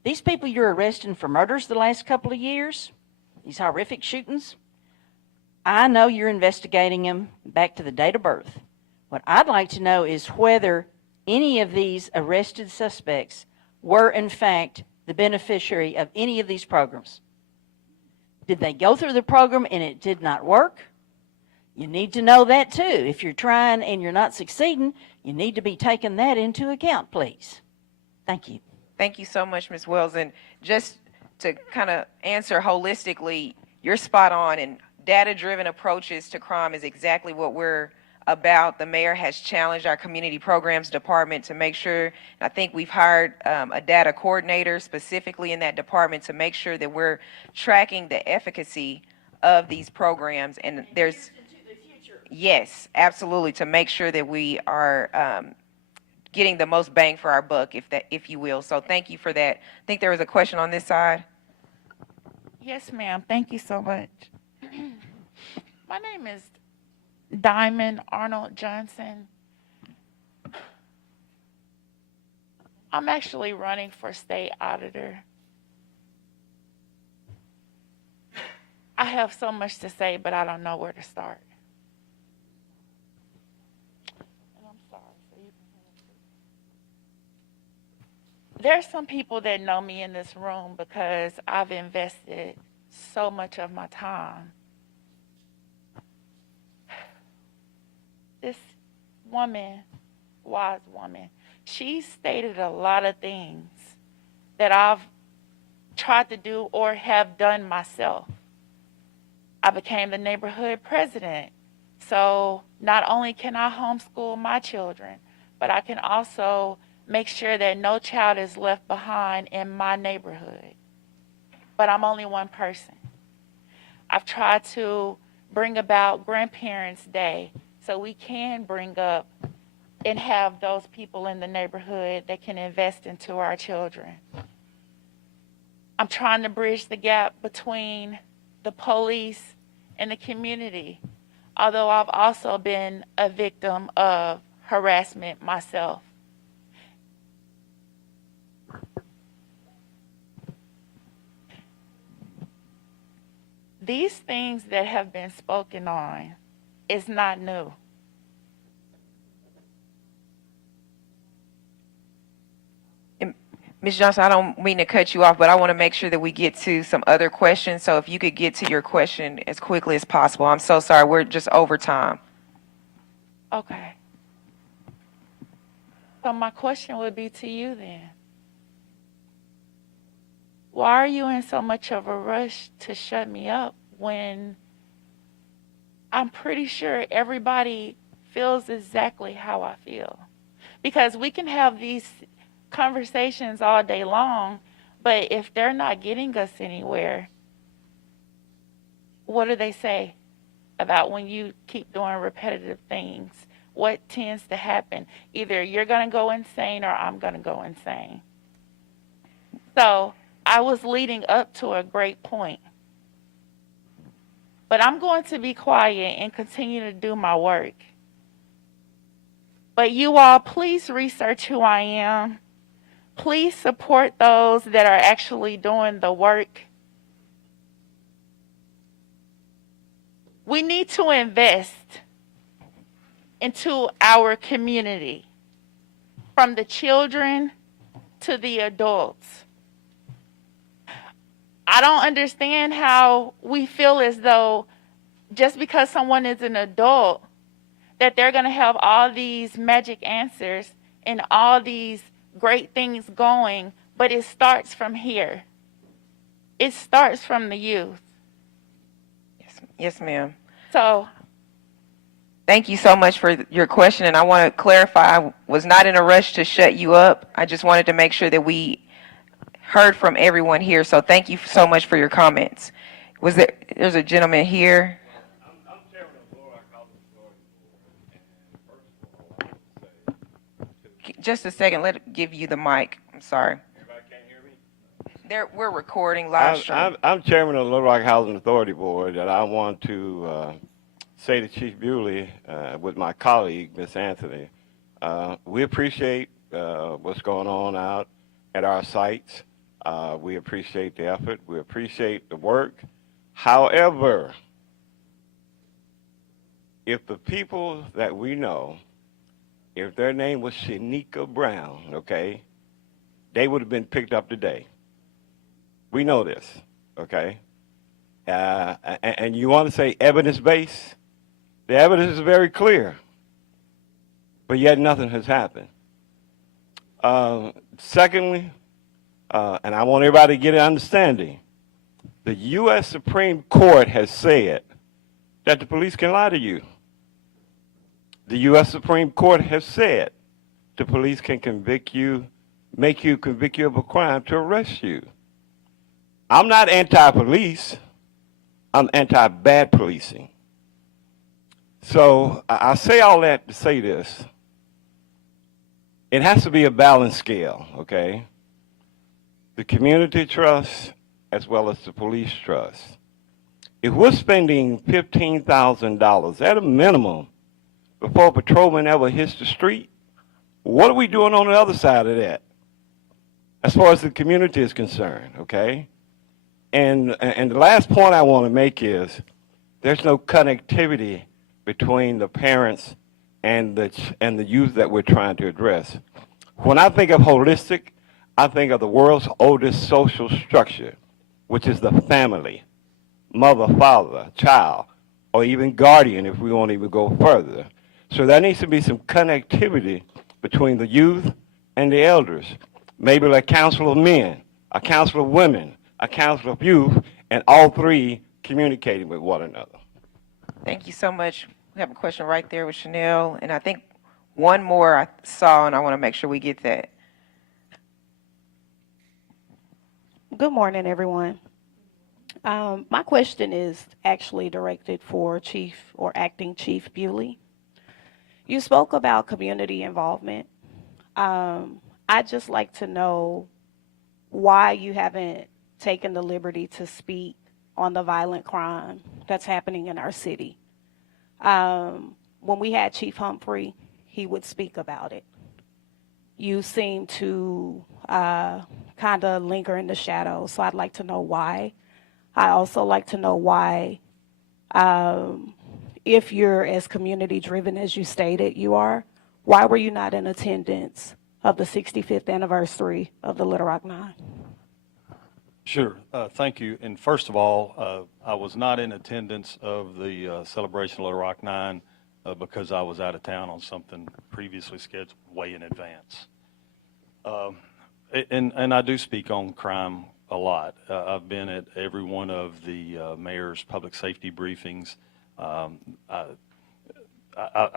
these people you're arresting for murders the last couple of years, these horrific shootings, I know you're investigating them back to the date of birth. What I'd like to know is whether any of these arrested suspects were, in fact, the beneficiary of any of these programs. Did they go through the program and it did not work? You need to know that too. If you're trying and you're not succeeding, you need to be taking that into account, please. Thank you. Thank you so much, Ms. Wells. And just to kind of answer holistically, you're spot on, and data-driven approaches to crime is exactly what we're about. The mayor has challenged our community programs department to make sure, and I think we've hired a data coordinator specifically in that department to make sure that we're tracking the efficacy of these programs. And there's, yes, absolutely, to make sure that we are getting the most bang for our buck, if you will. So thank you for that. I think there was a question on this side. Yes, ma'am. Thank you so much. My name is Diamond Arnold Johnson. I'm actually running for state auditor. I have so much to say, but I don't know where to start. And I'm sorry, so you can. There's some people that know me in this room because I've invested so much of my time. this woman, wise woman, she stated a lot of things that I've tried to do or have done myself. I became the neighborhood president. So not only can I homeschool my children, but I can also make sure that no child is left behind in my neighborhood. But I'm only one person. I've tried to bring about Grandparents' Day so we can bring up and have those people in the neighborhood that can invest into our children. I'm trying to bridge the gap between the police and the community, although I've also been a victim of harassment myself. These things that have been spoken on is not new. Ms. Johnson, I don't mean to cut you off, but I want to make sure that we get to some other questions. So if you could get to your question as quickly as possible. I'm so sorry, we're just over time. Okay. So my question would be to you then. Why are you in so much of a rush to shut me up when I'm pretty sure everybody feels exactly how I feel? Because we can have these conversations all day long, but if they're not getting us anywhere, what do they say about when you keep doing repetitive things? What tends to happen? Either you're going to go insane or I'm going to go insane. So I was leading up to a great point, but I'm going to be quiet and continue to do my work. But you all, please research who I am. Please support those that are actually doing the work. We need to invest into our community, from the children to the adults. I don't understand how we feel as though just because someone is an adult, that they're going to have all these magic answers and all these great things going, but it starts from here. It starts from the youth. Yes, ma'am. So thank you so much for your question, and I want to clarify, I was not in a rush to shut you up. I just wanted to make sure that we heard from everyone here, so thank you so much for your comments. There's a gentleman here. I'm chairman of Lower College Authority Board, and first of all, I want to say Just a second, give you the mic. I'm sorry. everybody can't hear me. We're recording live stream. I'm chairman of the Little Rock Housing Authority Board, and I want to say to Chief Bewley, with my colleague, Ms. Anthony, we appreciate what's going on out at our sites. We appreciate the effort. We appreciate the work. However, if the people that we know, if their name was Shanika Brown, okay, they would have been picked up today. We know this, okay? And you want to say evidence-based? The evidence is very clear, but yet nothing has happened. Secondly, and I want everybody to get an understanding, the U.S. Supreme Court has said that the police can lie to you. The U.S. Supreme Court has said the police can convict you, convict you of a crime to arrest you. I'm not anti-police. I'm anti-bad policing. So I say all that to say this. It has to be a balanced scale, okay? The community trust as well as the police trust. If we're spending $15,000 at a minimum before a patrolman ever hits the street, what are we doing on the other side of that? As far as the community is concerned, okay? And the last point I want to make is there's no connectivity between the parents and the youth that we're trying to address. When I think of holistic, I think of the world's oldest social structure, which is the family, mother, father, child, or even guardian if we want to even go further. So there needs to be some connectivity between the youth and the elders. Maybe like council of men, a council of women, a council of youth, and all three communicating with one another. Thank you so much. We have a question right there with Chanel, and I think one more I saw, and I want to make sure we get that. Good morning, everyone. My question is actually directed for Chief or Acting Chief Bewley. You spoke about community involvement. I'd just like to know why you haven't taken the liberty to speak on the violent crime that's happening in our city. When we had Chief Humphrey, he would speak about it. You seem to kind of linger in the shadows, so I'd like to know why. I also like to know why, if you're as community driven as you stated you are, why were you not in attendance of the 65th anniversary of the Little Rock Nine? Sure. Thank you. And first of all, I was not in attendance of the celebration of Little Rock 9 because I was out of town on something previously scheduled way in advance. And I do speak on crime a lot. I've been at every one of the mayor's public safety briefings. I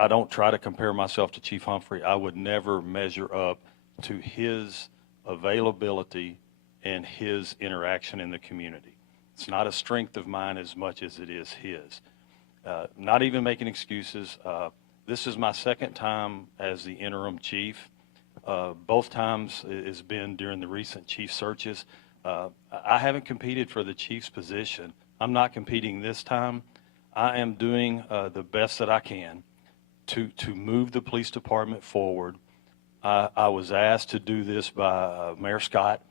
don't try to compare myself to Chief Humphrey. I would never measure up to his availability and his interaction in the community. It's not a strength of mine as much as it is his. Not even making excuses. This is my second time as the interim chief. Both times has been during the recent chief searches. I haven't competed for the chief's position. I'm not competing this time. I am doing the best that I can to move the police department forward. I was asked to do this by Mayor Scott,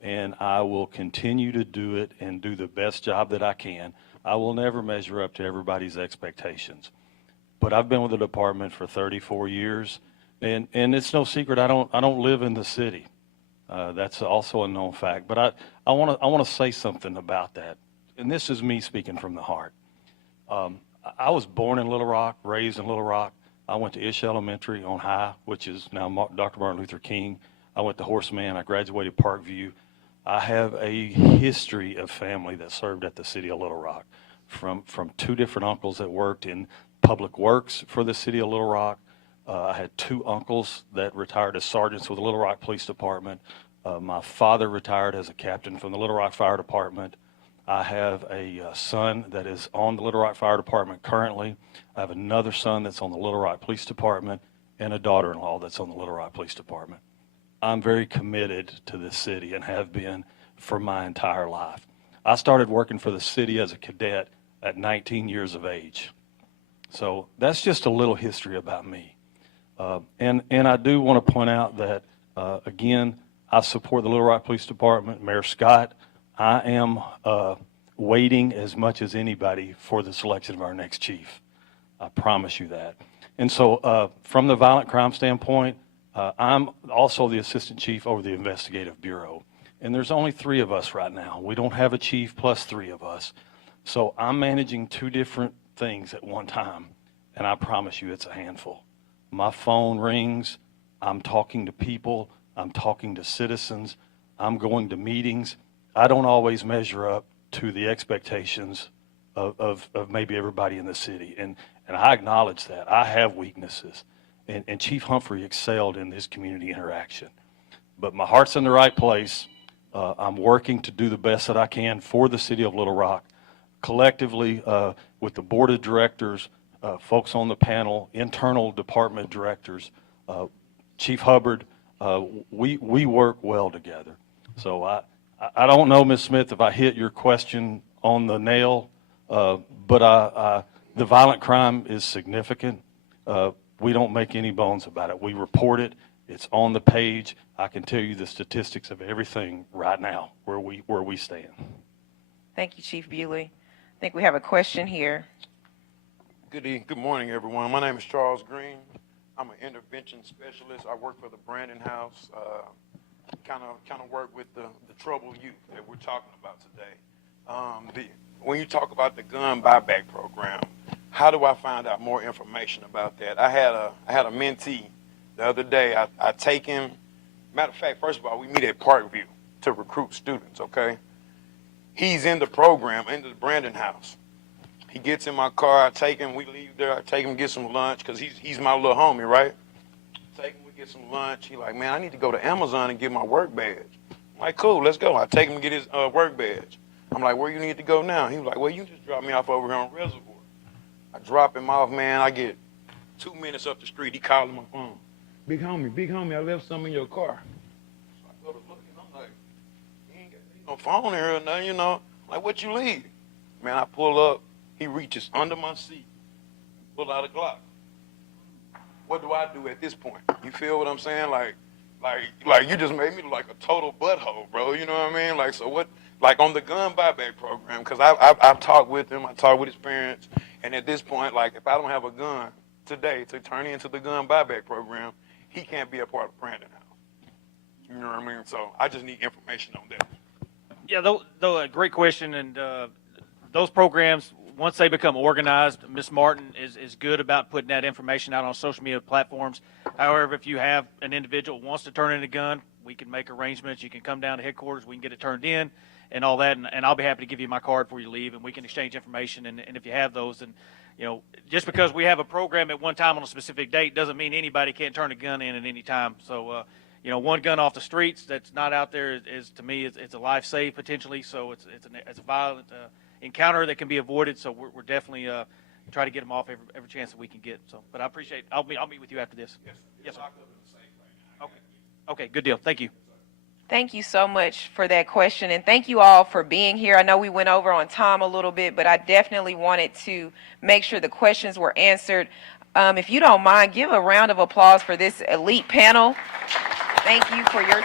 and I will continue to do it and do the best job that I can. I will never measure up to everybody's expectations. But I've been with the department for 34 years, and it's no secret I don't live in the city. That's also a known fact. But I want to say something about that, and this is me speaking from the heart. I was born in Little Rock, raised in Little Rock. I went to Ish Elementary on High, which is now Dr. Martin Luther King. I went to Horseman. I graduated Parkview. I have a history of family that served at the city of Little Rock, from two different uncles that worked in public works for the city of Little Rock. I had two uncles that retired as sergeants with the Little Rock Police Department. My father retired as a captain from the Little Rock Fire Department. I have a son that is on the Little Rock Fire Department currently. I have another son that's on the Little Rock Police Department and a daughter-in-law that's on the Little Rock Police Department. I'm very committed to this city and have been for my entire life. I started working for the city as a cadet at 19 years of age. So that's just a little history about me. And I do want to point out that, again, I support the Little Rock Police Department, Mayor Scott. I am waiting as much as anybody for the selection of our next chief. I promise you that. And so from the violent crime standpoint, I'm also the assistant chief over the investigative bureau. And there's only 3 of us right now. We don't have a chief plus 3 of us. So I'm managing 2 different things at one time. And I promise you it's a handful. My phone rings. I'm talking to people. I'm talking to citizens. I'm going to meetings. I don't always measure up to the expectations of maybe everybody in the city. And I acknowledge that. I have weaknesses. And Chief Humphrey excelled in this community interaction. But my heart's in the right place. I'm working to do the best that I can for the city of Little Rock. Collectively, with the board of directors, folks on the panel, internal department directors, Chief Hubbard, we work well together. So I don't know, Ms. Smith, if I hit your question on the nail, but the violent crime is significant. We don't make any bones about it. We report it. It's on the page. I can tell you the statistics of everything right now where we stand. Thank you, Chief Bewley. I think we have a question here. Good morning, everyone. My name is Charles Green. I'm an intervention specialist. I work for the Brandon House. Kind of work with the troubled youth that we're talking about today. When you talk about the gun buyback program, How do I find out more information about that? I had a mentee the other day. I take him. Matter of fact, first of all, we meet at Parkview to recruit students. Okay. He's in the program, in the Brandon house. He gets in my car. I take him. We leave there. I take him to get some lunch because he's my little homie, right? Take him. We get some lunch. He like, man, I need to go to Amazon and get my work badge. I'm like, cool, let's go. I take him to get his work badge. I'm like, where you need to go now? He was like, well, you just drop me off over here on Reservoir. I drop him off, man. I get 2 minutes up the street. He calling my phone. Big homie, I left something in your car. So I go to look and I'm like, he ain't got no phone here or nothing, you know. I'm like, what you leave? Man, I pull up. He reaches under my seat, pull out a Glock. What do I do at this point? You feel what I'm saying? Like you just made me look like a total butthole, bro. You know what I mean? Like, so what? Like on the gun buyback program, because I've talked with him, I talked with his parents, and at this point, like if I don't have a gun today to turn into the gun buyback program, he can't be a part of Brandon House. You know what I mean? So I just need information on that. Yeah, though a great question, and those programs, once they become organized, Ms. Martin is good about putting that information out on social media platforms. However, if you have an individual who wants to turn in a gun, we can make arrangements. You can come down to headquarters. We can get it turned in and all that, and I'll be happy to give you my card before you leave, and we can exchange information. And if you have those, and you know, just because we have a program at one time on a specific date doesn't mean anybody can't turn a gun in at any time. So, you know, one gun off the streets that's not out there is to me, it's a life save potentially. So it's a violent encounter that can be avoided. So we're definitely try to get them off every chance that we can get. So, but I appreciate. I'll meet with you after this. Yes, sir. Okay, good deal. Thank you. Thank you so much for that question, and thank you all for being here. I know we went over on time a little bit, but I definitely wanted to make sure the questions were answered. If you don't mind, give a round of applause for this elite panel. Thank you for your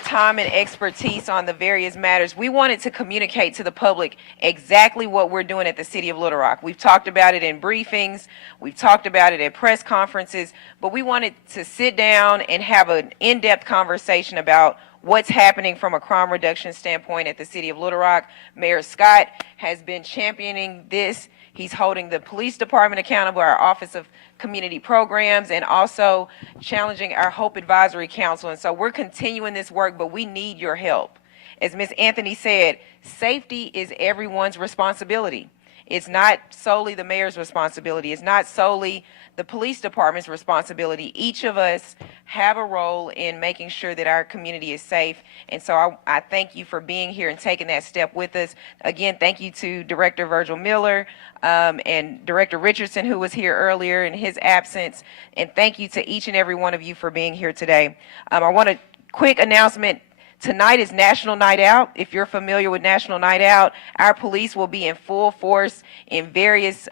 time and expertise on the various matters. We wanted to communicate to the public exactly what we're doing at the City of Little Rock. We've talked about it in briefings, we've talked about it at press conferences, but we wanted to sit down and have an in-depth conversation about what's happening from a crime reduction standpoint at the City of Little Rock. Mayor Scott has been championing this. He's holding the police department accountable, our Office of Community Programs, and also challenging our Hope Advisory Council. And so we're continuing this work, but we need your help. As Ms. Anthony said, safety is everyone's responsibility. It's not solely the mayor's responsibility. It's not solely the police department's responsibility. Each of us have a role in making sure that our community is safe. And so I thank you for being here and taking that step with us. Again, thank you to Director Virgil Miller and Director Richardson, who was here earlier in his absence. And thank you to each and every one of you for being here today. I want a quick announcement. Tonight is National Night Out. If you're familiar with National Night Out, our police will be in full force in various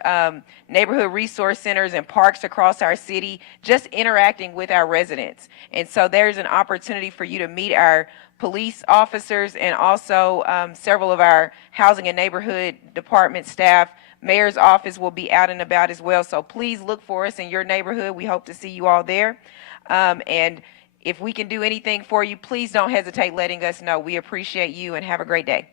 neighborhood resource centers and parks across our city, just interacting with our residents. And so there's an opportunity for you to meet our police officers and also several of our housing and neighborhood department staff. Mayor's office will be out and about as well. So please look for us in your neighborhood. We hope to see you all there. And if we can do anything for you, please don't hesitate letting us know. We appreciate you and have a great day.